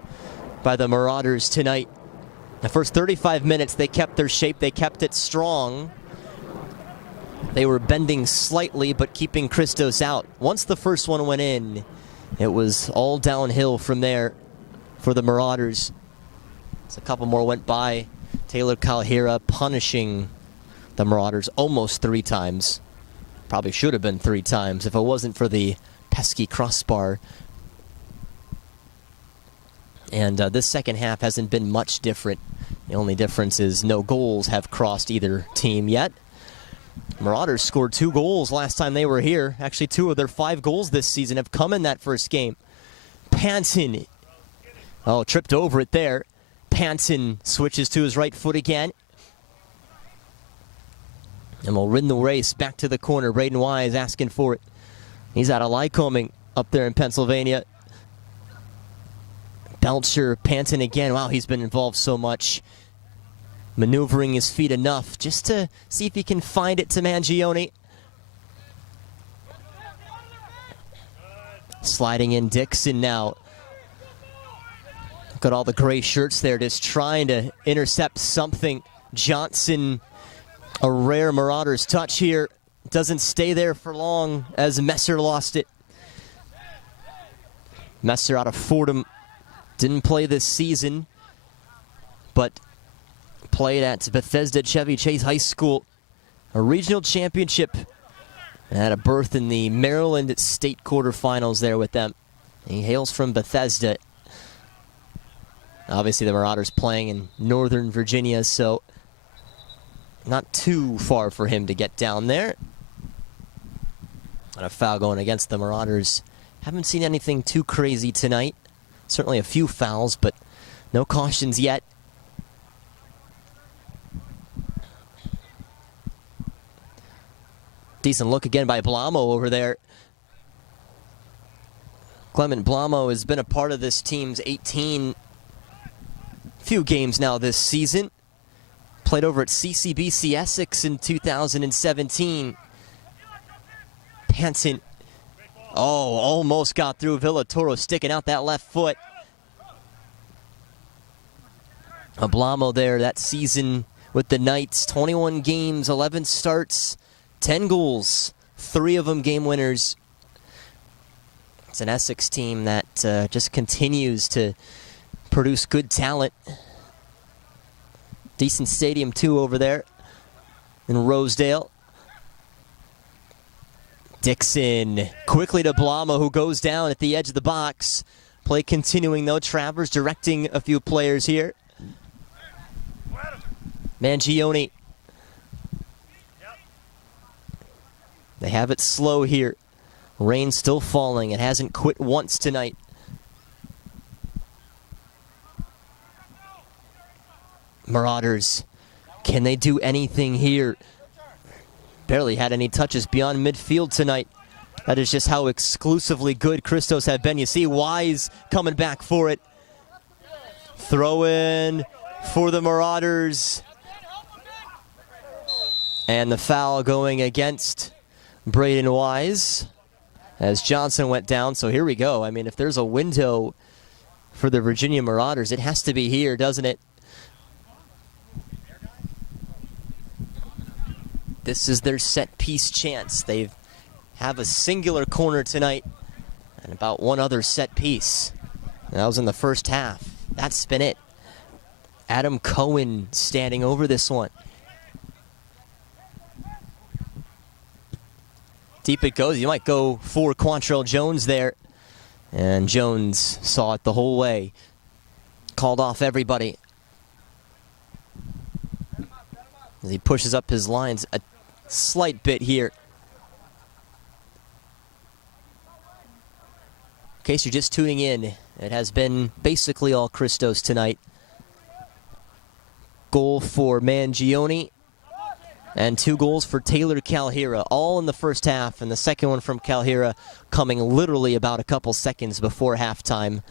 by the Marauders tonight. The first 35 minutes, they kept their shape. They kept it strong. They were bending slightly, but keeping Christos out. Once the first one went in, it was all downhill from there for the Marauders. As a couple more went by, Taylor Calhera punishing the Marauders almost 3 times. Probably should have been 3 times if it wasn't for the pesky crossbar. And this second half hasn't been much different. The only difference is no goals have crossed either team yet. Marauders scored 2 goals last time they were here. Actually, 2 of their 5 goals this season have come in that first game. Panton, tripped over it there. Panton switches to his right foot again. And we'll win the race back to the corner. Braden Wise asking for it. He's out of Lycoming up there in Pennsylvania. Belcher, Panton again. Wow, he's been involved so much. Maneuvering his feet enough just to see if he can find it to Mangione. Sliding in Dixon now. Look at all the gray shirts there, just trying to intercept something. Johnson, a rare Marauders touch here. Doesn't stay there for long as Messer lost it. Messer out of Fordham. Didn't play this season, but played at Bethesda Chevy Chase High School, a regional championship, and had a berth in the Maryland State quarterfinals there with them. He hails from Bethesda. Obviously the Marauders playing in Northern Virginia, so not too far for him to get down there. And a foul going against the Marauders. Haven't seen anything too crazy tonight. Certainly a few fouls, but no cautions yet. Decent look again by Blamo over there. Clement Blamo has been a part of this team's 18 few games now this season. Played over at CCBC Essex in 2017. Hansen, almost got through. Villatoro sticking out that left foot. Blamo there that season with the Knights. 21 games, 11 starts, 10 goals, 3 of them game winners. It's an Essex team that just continues to produce good talent. Decent stadium too over there in Rosedale. Dixon quickly to Blamo, who goes down at the edge of the box. Play continuing though. Travers directing a few players here. Mangione. They have it slow here. Rain still falling. It hasn't quit once tonight. Marauders, can they do anything here? Barely had any touches beyond midfield tonight. That is just how exclusively good Christos have been. You see Wise coming back for it. Throw in for the Marauders. And the foul going against Braden Wise as Johnson went down. So here we go. I mean, if there's a window for the Virginia Marauders, it has to be here, doesn't it? This is their set piece chance. They have a singular corner tonight and about one other set piece. And that was in the first half. That's been it. Adam Cohen standing over this one. Deep it goes. You might go for Quantrell Jones there. And Jones saw it the whole way. Called off everybody. As he pushes up his lines a slight bit here. In case you're just tuning in, it has been basically all Christos tonight. Goal for Mangione. And 2 goals for Taylor Calhira, all in the first half, and the second one from Calhira coming literally about a couple seconds before halftime.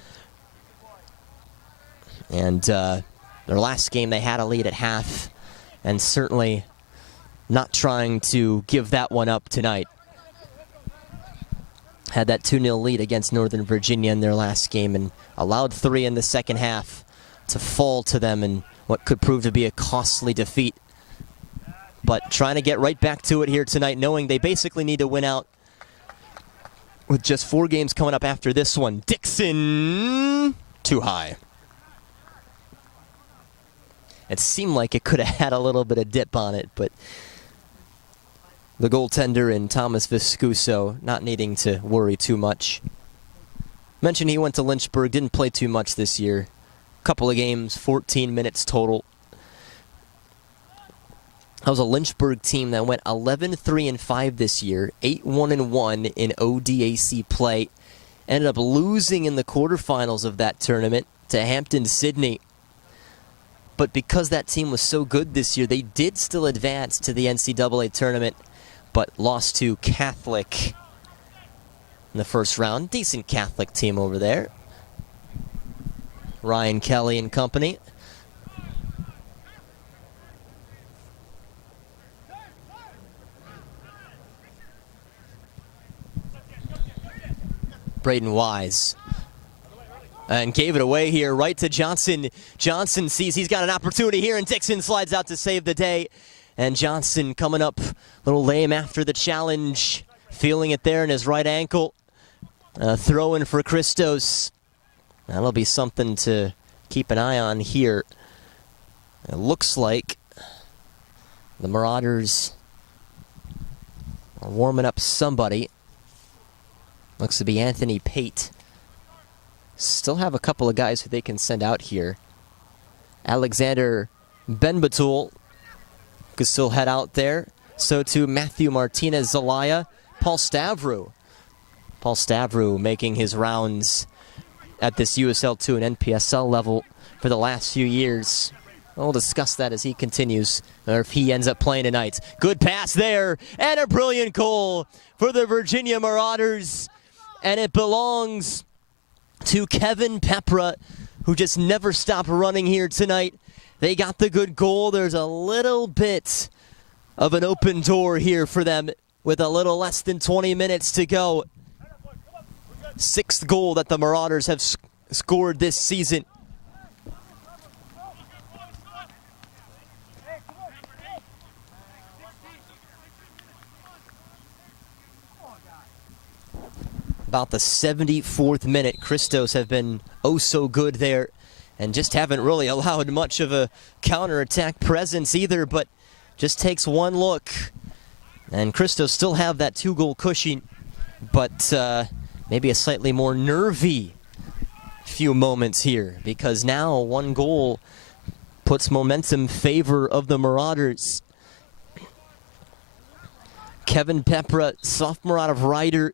And their last game they had a lead at half, and certainly not trying to give that one up tonight. Had that 2-0 lead against Northern Virginia in their last game and allowed 3 in the second half to fall to them in what could prove to be a costly defeat. But trying to get right back to it here tonight, knowing they basically need to win out with just 4 games coming up after this one. Dixon, too high. It seemed like it could have had a little bit of dip on it, but the goaltender in Thomas Viscuso not needing to worry too much. Mentioned he went to Lynchburg, didn't play too much this year. Couple of games, 14 minutes total. That was a Lynchburg team that went 11-3-5 this year, 8-1-1 in ODAC play. Ended up losing in the quarterfinals of that tournament to Hampton Sydney. But because that team was so good this year, they did still advance to the NCAA tournament, but lost to Catholic in the first round. Decent Catholic team over there. Ryan Kelly and company. Braden Wise. And gave it away here right to Johnson. Johnson sees he's got an opportunity here, and Dixon slides out to save the day. And Johnson coming up a little lame after the challenge. Feeling it there in his right ankle. Throw in for Christos. That'll be something to keep an eye on here. It looks like the Marauders are warming up somebody. Looks to be Anthony Pate. Still have a couple of guys who they can send out here. Alexander Benbatul could still head out there. So too Matthew Martinez Zelaya. Paul Stavru. Paul Stavru making his rounds at this USL-2 and NPSL level for the last few years. We'll discuss that as he continues, or if he ends up playing tonight. Good pass there, and a brilliant goal for the Virginia Marauders. And it belongs to Kevin Pepra, who just never stopped running here tonight. They got the good goal. There's a little bit of an open door here for them with a little less than 20 minutes to go. 6th goal that the Marauders have scored this season. About the 74th minute, Christos have been oh so good there and just haven't really allowed much of a counterattack presence either, but just takes one look. And Christos still have that 2-goal cushion, but maybe a slightly more nervy few moments here, because now 1 goal puts momentum in favor of the Marauders. Kevin Pepra, sophomore out of Ryder,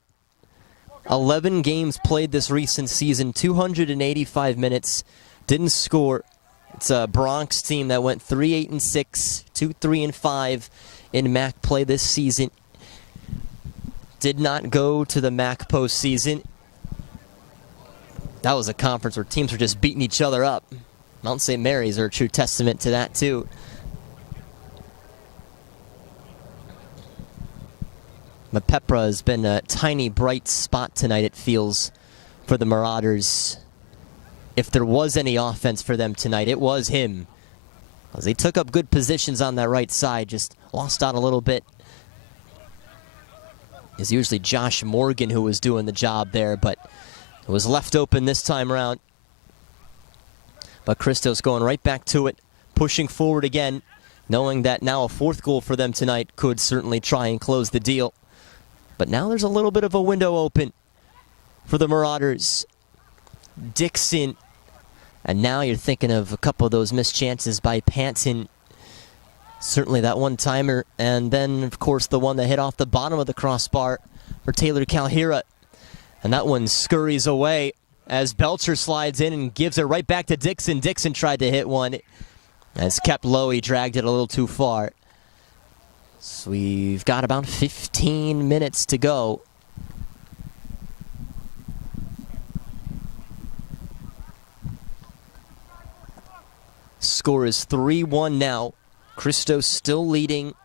11 games played this recent season, 285 minutes, didn't score. It's a Bronx team that went 3-8-6, 2-3-5 in MAC play this season. Did not go to the MAC postseason. That was a conference where teams were just beating each other up. Mount St. Mary's are a true testament to that too. But Pepra has been a tiny bright spot tonight, it feels, for the Marauders. If there was any offense for them tonight, it was him. As they took up good positions on that right side, just lost out a little bit. It's usually Josh Morgan who was doing the job there, but it was left open this time around. But Christos going right back to it, pushing forward again, knowing that now a 4th goal for them tonight could certainly try and close the deal. But now there's a little bit of a window open for the Marauders. Dixon. And now you're thinking of a couple of those missed chances by Panton. Certainly that one-timer. And then, of course, the one that hit off the bottom of the crossbar for Taylor Calhira. And that one scurries away as Belcher slides in and gives it right back to Dixon. Dixon tried to hit one. It's kept low. He dragged it a little too far. So we've got about 15 minutes to go. Score is 3-1 now. Christos still leading.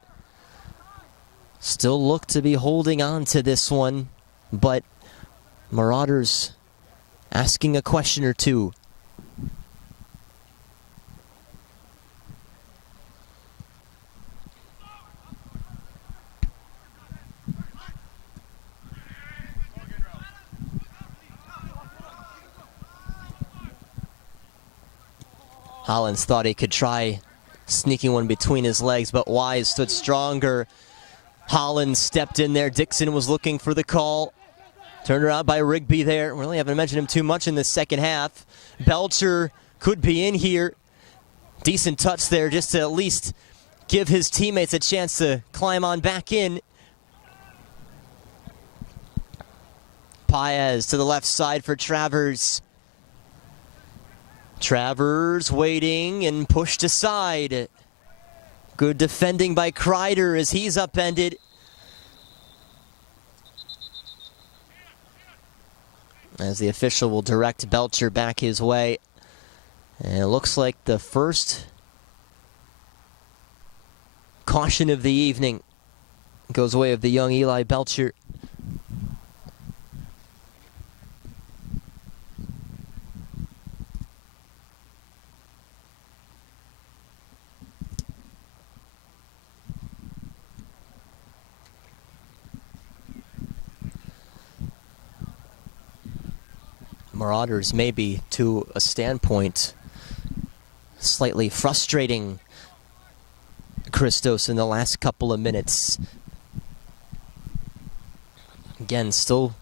Still look to be holding on to this one, but Marauders asking a question or two. Hollins thought he could try sneaking one between his legs, but Wise stood stronger. Hollins stepped in there. Dixon was looking for the call. Turned around by Rigby there. Really haven't mentioned him too much in the second half. Belcher could be in here. Decent touch there just to at least give his teammates a chance to climb on back in. Paez to the left side for Travers. Travers waiting and pushed aside. Good defending by Kreider as he's upended. As the official will direct Belcher back his way. And it looks like the first caution of the evening goes away of the young Eli Belcher. Marauders maybe to a standpoint slightly frustrating Christos in the last couple of minutes. Again, still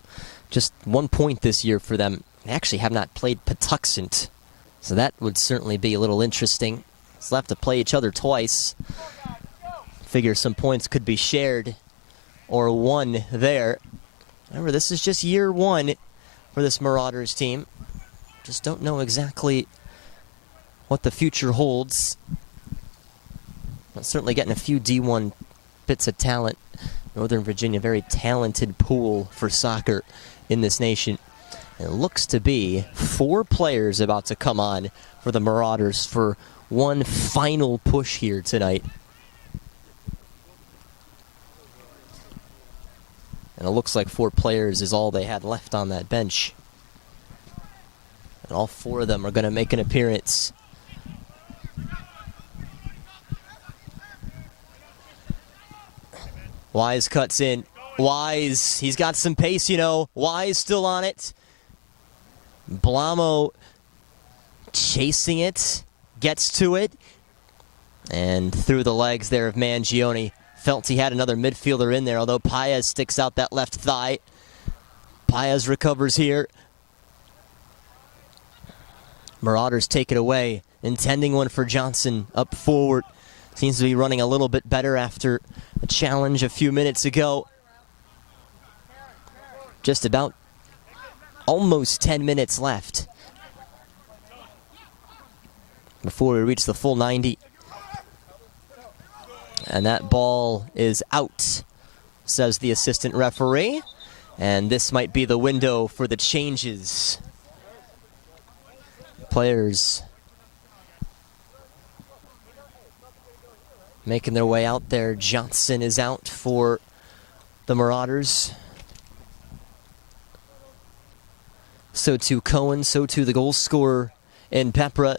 just 1 point this year for them. They actually have not played Patuxent, so that would certainly be a little interesting. It's left to play each other twice. Figure some points could be shared or won there. Remember, this is just year 1 for this Marauders team. Just don't know exactly what the future holds. But certainly getting a few D1 bits of talent. Northern Virginia, very talented pool for soccer in this nation. And it looks to be 4 players about to come on for the Marauders for one final push here tonight. And it looks like 4 players is all they had left on that bench. And all 4 of them are going to make an appearance. Wise cuts in. Wise, he's got some pace, you know. Wise still on it. Blamo chasing it, gets to it, and through the legs there of Mangione. Felt he had another midfielder in there, although Paez sticks out that left thigh. Paez recovers here. Marauders take it away, intending one for Johnson up forward. Seems to be running a little bit better after a challenge a few minutes ago. Just about almost 10 minutes left before we reach the full 90. And that ball is out, says the assistant referee. And this might be the window for the changes. Players making their way out there. Johnson is out for the Marauders. So too Cohen, so too the goal scorer in Pepra.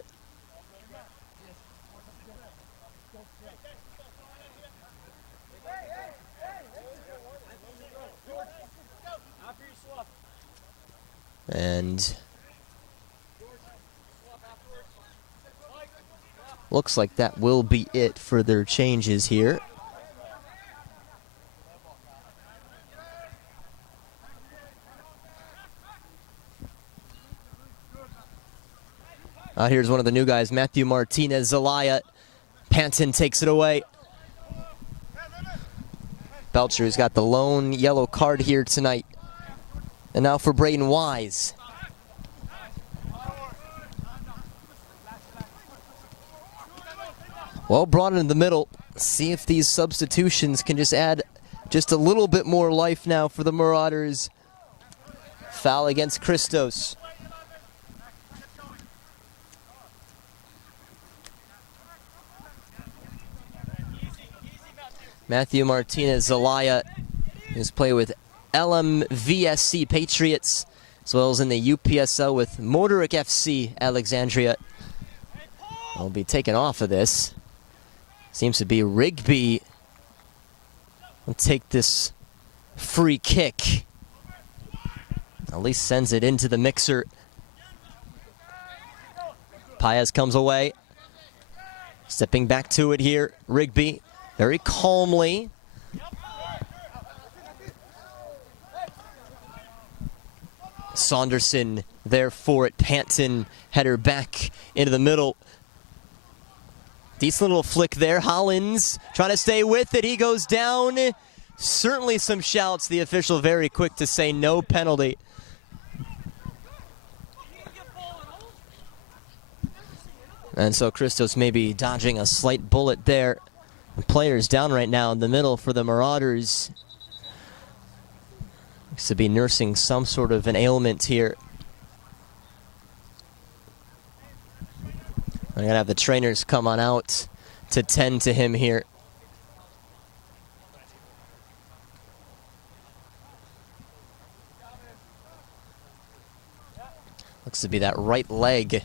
And looks like that will be it for their changes here. Here's one of the new guys, Matthew Martinez, Zelaya. Panton takes it away. Belcher's got the lone yellow card here tonight. And now for Braden Wise. Well, brought in the middle. See if these substitutions can just add just a little bit more life now for the Marauders. Foul against Christos. Matthew Martinez Zelaya is playing with LMVSC Patriots, as well as in the UPSL with Motoric FC Alexandria. Will be taken off of this. Seems to be Rigby will take this free kick. At least sends it into the mixer. Paez comes away. Stepping back to it here, Rigby. Very calmly. Saunderson there for it. Panton header back into the middle. Decent little flick there. Hollins trying to stay with it. He goes down. Certainly some shouts. The official very quick to say no penalty. And so Christos maybe dodging a slight bullet there. The players down right now in the middle for the Marauders. Looks to be nursing some sort of an ailment here. I'm gonna have the trainers come on out to tend to him here. Looks to be that right leg.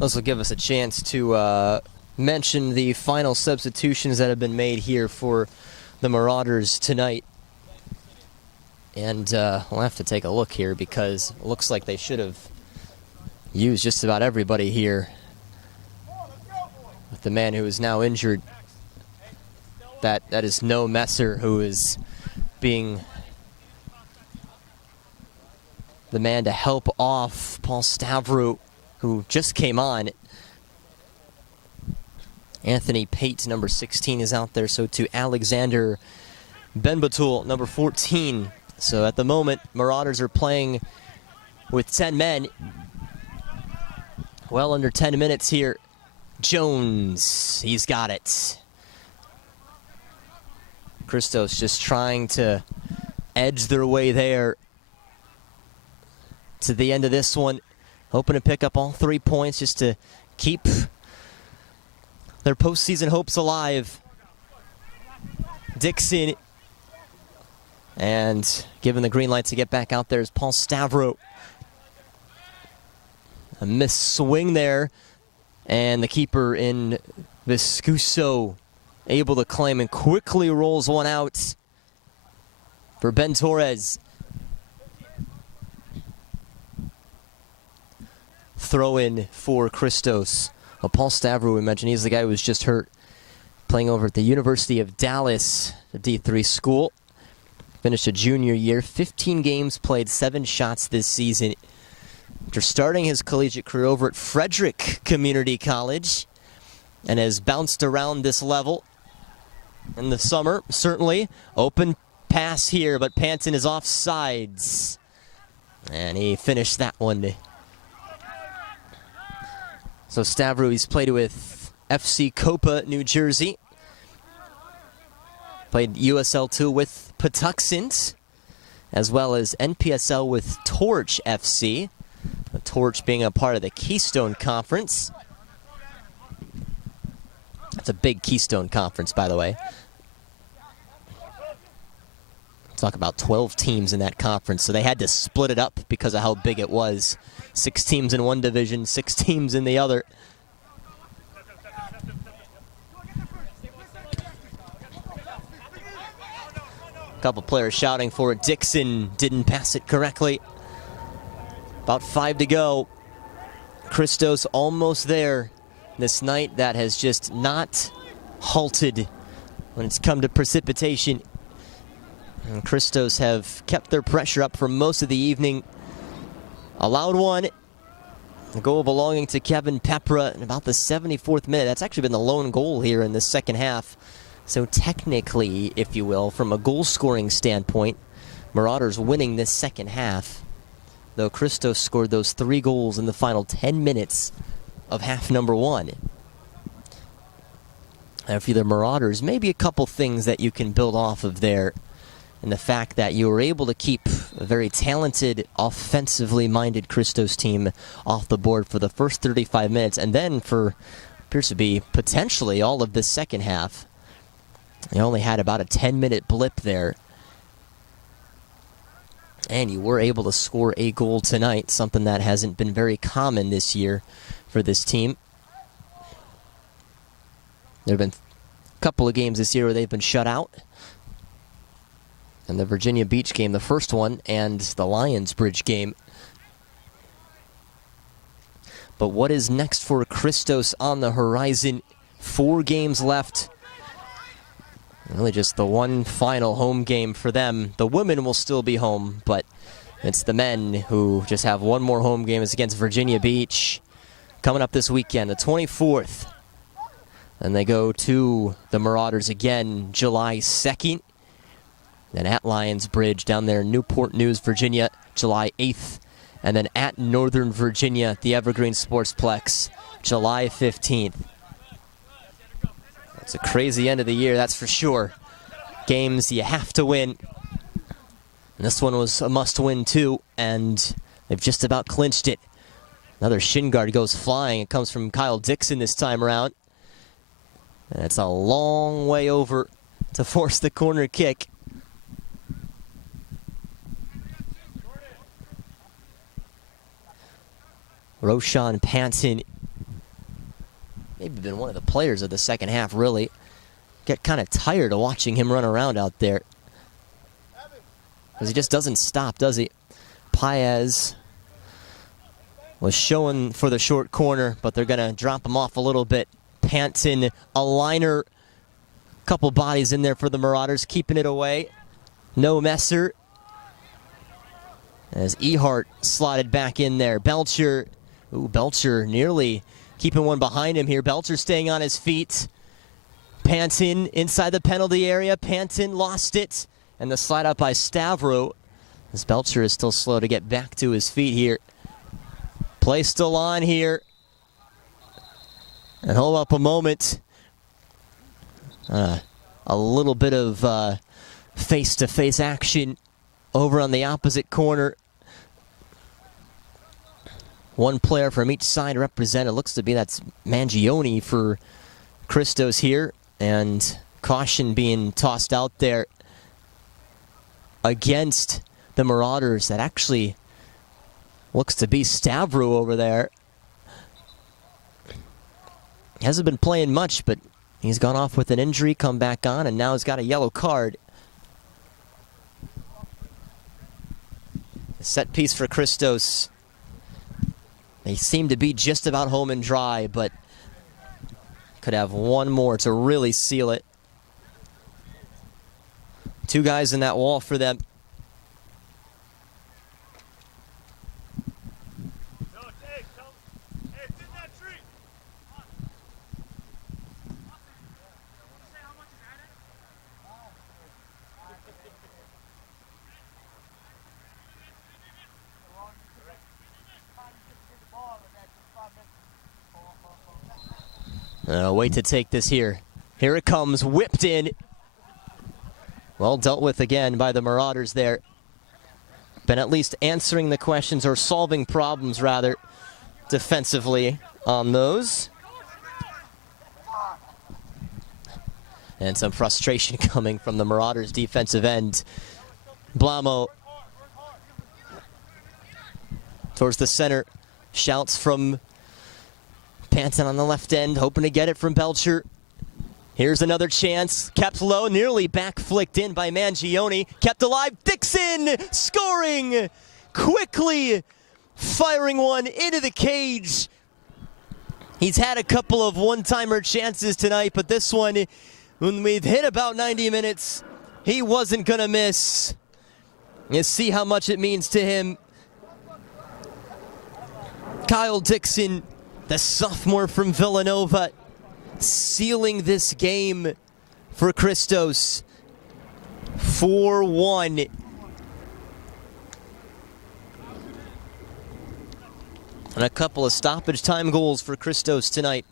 This will give us a chance to mention the final substitutions that have been made here for the Marauders tonight. And we'll have to take a look here because it looks like they should have used just about everybody here. With the man who is now injured, that is No Messer, who is being the man to help off Paul Stavrou, who just came on. Anthony Pate, number 16, is out there. So too Alexander Benbatul, number 14. So at the moment, Marauders are playing with 10 men. Well under 10 minutes here. Jones, he's got it. Christos just trying to edge their way there to the end of this one. Hoping to pick up all 3 points just to keep their postseason hopes alive. Dixon, and given the green light to get back out there is Paul Stavrou. A missed swing there, and the keeper in Viscuso able to claim and quickly rolls one out for Ben Torres. Throw in for Christos. Paul Stavrou, we mentioned, he's the guy who was just hurt, playing over at the University of Dallas, the D3 school. Finished a junior year, 15 games played, 7 shots this season. After starting his collegiate career over at Frederick Community College, and has bounced around this level in the summer, certainly. Open pass here, but Panton is offsides. And he finished that one. So Stavrou, he's played with FC Copa, New Jersey. Played USL-2 with Patuxent, as well as NPSL with Torch FC. The Torch being a part of the Keystone Conference. That's a big Keystone Conference, by the way. Talk about 12 teams in that conference, so they had to split it up because of how big it was. 6 teams in one division, 6 teams in the other. A couple players shouting for it. Dixon didn't pass it correctly. About 5 to go. Christos almost there. This night that has just not halted when it's come to precipitation. And Christos have kept their pressure up for most of the evening. Allowed one. A goal belonging to Kevin Pepra in about the 74th minute. That's actually been the lone goal here in the second half. So technically, if you will, from a goal-scoring standpoint, Marauders winning this second half. Though Christos scored those 3 goals in the final 10 minutes of half number 1. And for the Marauders, maybe a couple things that you can build off of there. And the fact that you were able to keep a very talented, offensively minded Christos team off the board for the first 35 minutes, and then for appears to be potentially all of this second half. You only had about a 10-minute blip there. And you were able to score a goal tonight, something that hasn't been very common this year for this team. There have been a couple of games this year where they've been shut out. And the Virginia Beach game, the first one, and the Lions Bridge game. But what is next for Christos on the horizon? 4 games left. Really just the one final home game for them. The women will still be home, but it's the men who just have one more home game. It's against Virginia Beach. Coming up this weekend, the 24th. And they go to the Marauders again July 2nd. Then at Lions Bridge down there in Newport News, Virginia, July 8th. And then at Northern Virginia at the Evergreen Sportsplex, July 15th. It's a crazy end of the year, that's for sure. Games you have to win. And this one was a must-win too, and they've just about clinched it. Another shin guard goes flying. It comes from Kyle Dixon this time around. And it's a long way over to force the corner kick. Roshan Panton maybe been one of the players of the second half, really. Get kind of tired of watching him run around out there. Because he just doesn't stop, does he? Paez was showing for the short corner, but they're going to drop him off a little bit. Panton, a liner, couple bodies in there for the Marauders, keeping it away. No Messer. As Ehart slotted back in there. Belcher, ooh, Belcher nearly keeping one behind him here. Belcher staying on his feet. Panton inside the penalty area. Panton lost it. And the slide out by Stavro. As Belcher is still slow to get back to his feet here. Play still on here. And hold up a moment. A little bit of face-to-face action over on the opposite corner. One player from each side represented. Looks to be that's Mangione for Christos here. And caution being tossed out there against the Marauders. That actually looks to be Stavro over there. He hasn't been playing much, but he's gone off with an injury, come back on, and now he's got a yellow card. A set piece for Christos. They seem to be just about home and dry, but could have one more to really seal it. Two guys in that wall for them. Wait to take this here. Here it comes, whipped in. Well dealt with again by the Marauders there. Been at least answering the questions, or solving problems rather, defensively on those. And some frustration coming from the Marauders defensive end. Blamo towards the center. Shouts from Panton on the left end, hoping to get it from Belcher. Here's another chance, kept low, nearly back flicked in by Mangione. Kept alive, Dixon scoring! Quickly firing one into the cage. He's had a couple of one-timer chances tonight, but this one, when we've hit about 90 minutes, he wasn't gonna miss. You see how much it means to him. Kyle Dixon, the sophomore from Villanova, sealing this game for Christos. 4-1. And a couple of stoppage time goals for Christos tonight.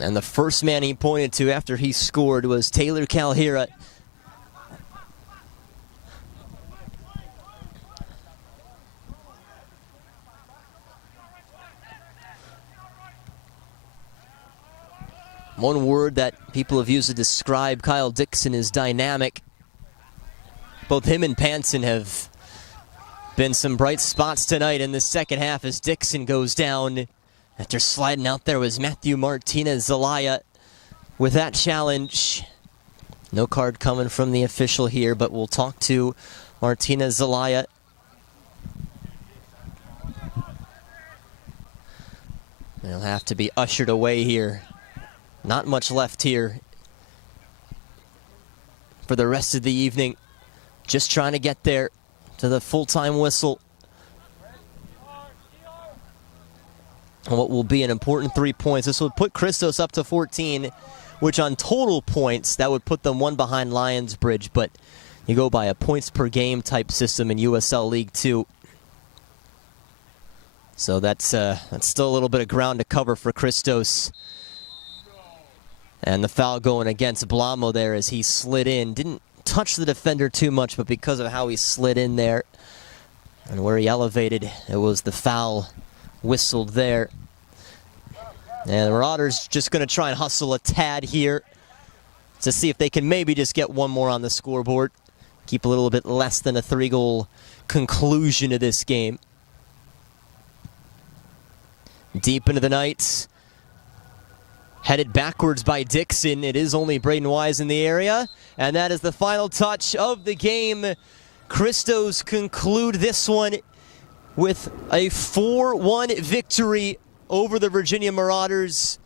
And the first man he pointed to after he scored was Taylor Calhira. One word that people have used to describe Kyle Dixon is dynamic. Both him and Panton have been some bright spots tonight in the second half as Dixon goes down. After sliding out there was Matthew Martinez-Zelaya with that challenge. No card coming from the official here, but we'll talk to Martinez-Zelaya. He'll have to be ushered away here. Not much left here for the rest of the evening. Just trying to get there to the full-time whistle. And what will be an important 3 points. This would put Christos up to 14, which on total points, that would put them one behind Lionsbridge, but you go by a points per game type system in USL League 2. So that's still a little bit of ground to cover for Christos. And the foul going against Blamo there as he slid in. Didn't touch the defender too much, but because of how he slid in there and where he elevated, it was the foul whistled there. And the Marauders just going to try and hustle a tad here to see if they can maybe just get one more on the scoreboard. Keep a little bit less than a 3-goal conclusion to this game. Deep into the night. Headed backwards by Dixon. It is only Braden Wise in the area. And that is the final touch of the game. Christos conclude this one with a 4-1 victory over the Virginia Marauders.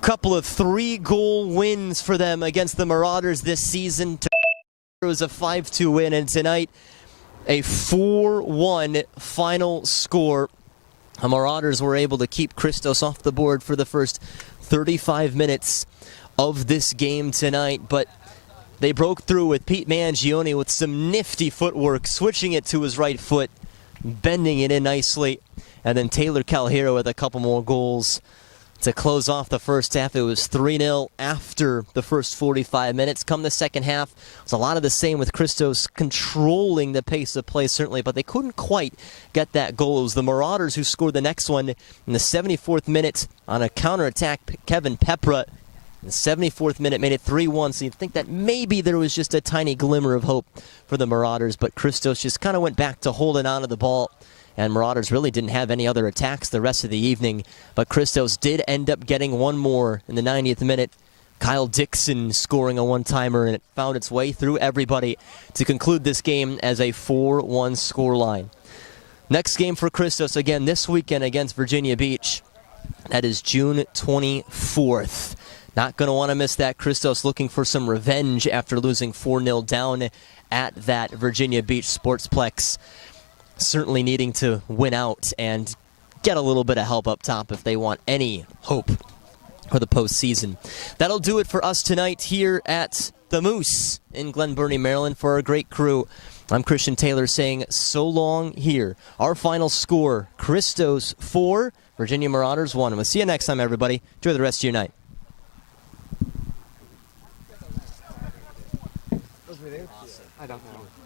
Couple of 3-goal wins for them against the Marauders this season. It was a 5-2 win, and tonight a 4-1 final score. The Marauders were able to keep Christos off the board for the first 35 minutes of this game tonight, but they broke through with Pete Mangione with some nifty footwork, switching it to his right foot, bending it in nicely, and then Taylor Calhero with a couple more goals to close off the first half. It was 3-0 after the first 45 minutes. Come the second half, it was a lot of the same with Christos controlling the pace of play, certainly, but they couldn't quite get that goal. It was the Marauders who scored the next one in the 74th minute on a counterattack. Kevin Pepra in the 74th minute made it 3-1, so you'd think that maybe there was just a tiny glimmer of hope for the Marauders, but Christos just kind of went back to holding on to the ball. And Marauders really didn't have any other attacks the rest of the evening. But Christos did end up getting one more in the 90th minute. Kyle Dixon scoring a one-timer, and it found its way through everybody to conclude this game as a 4-1 scoreline. Next game for Christos, again, this weekend against Virginia Beach. That is June 24th. Not going to want to miss that. Christos looking for some revenge after losing 4-0 down at that Virginia Beach Sportsplex. Certainly needing to win out and get a little bit of help up top if they want any hope for the postseason. That'll do it for us tonight here at the Moose in Glen Burnie, Maryland. For our great crew, I'm Christian Taylor saying so long here. Our final score, Christos 4, Virginia Marauders 1. We'll see you next time, everybody. Enjoy the rest of your night. I don't know.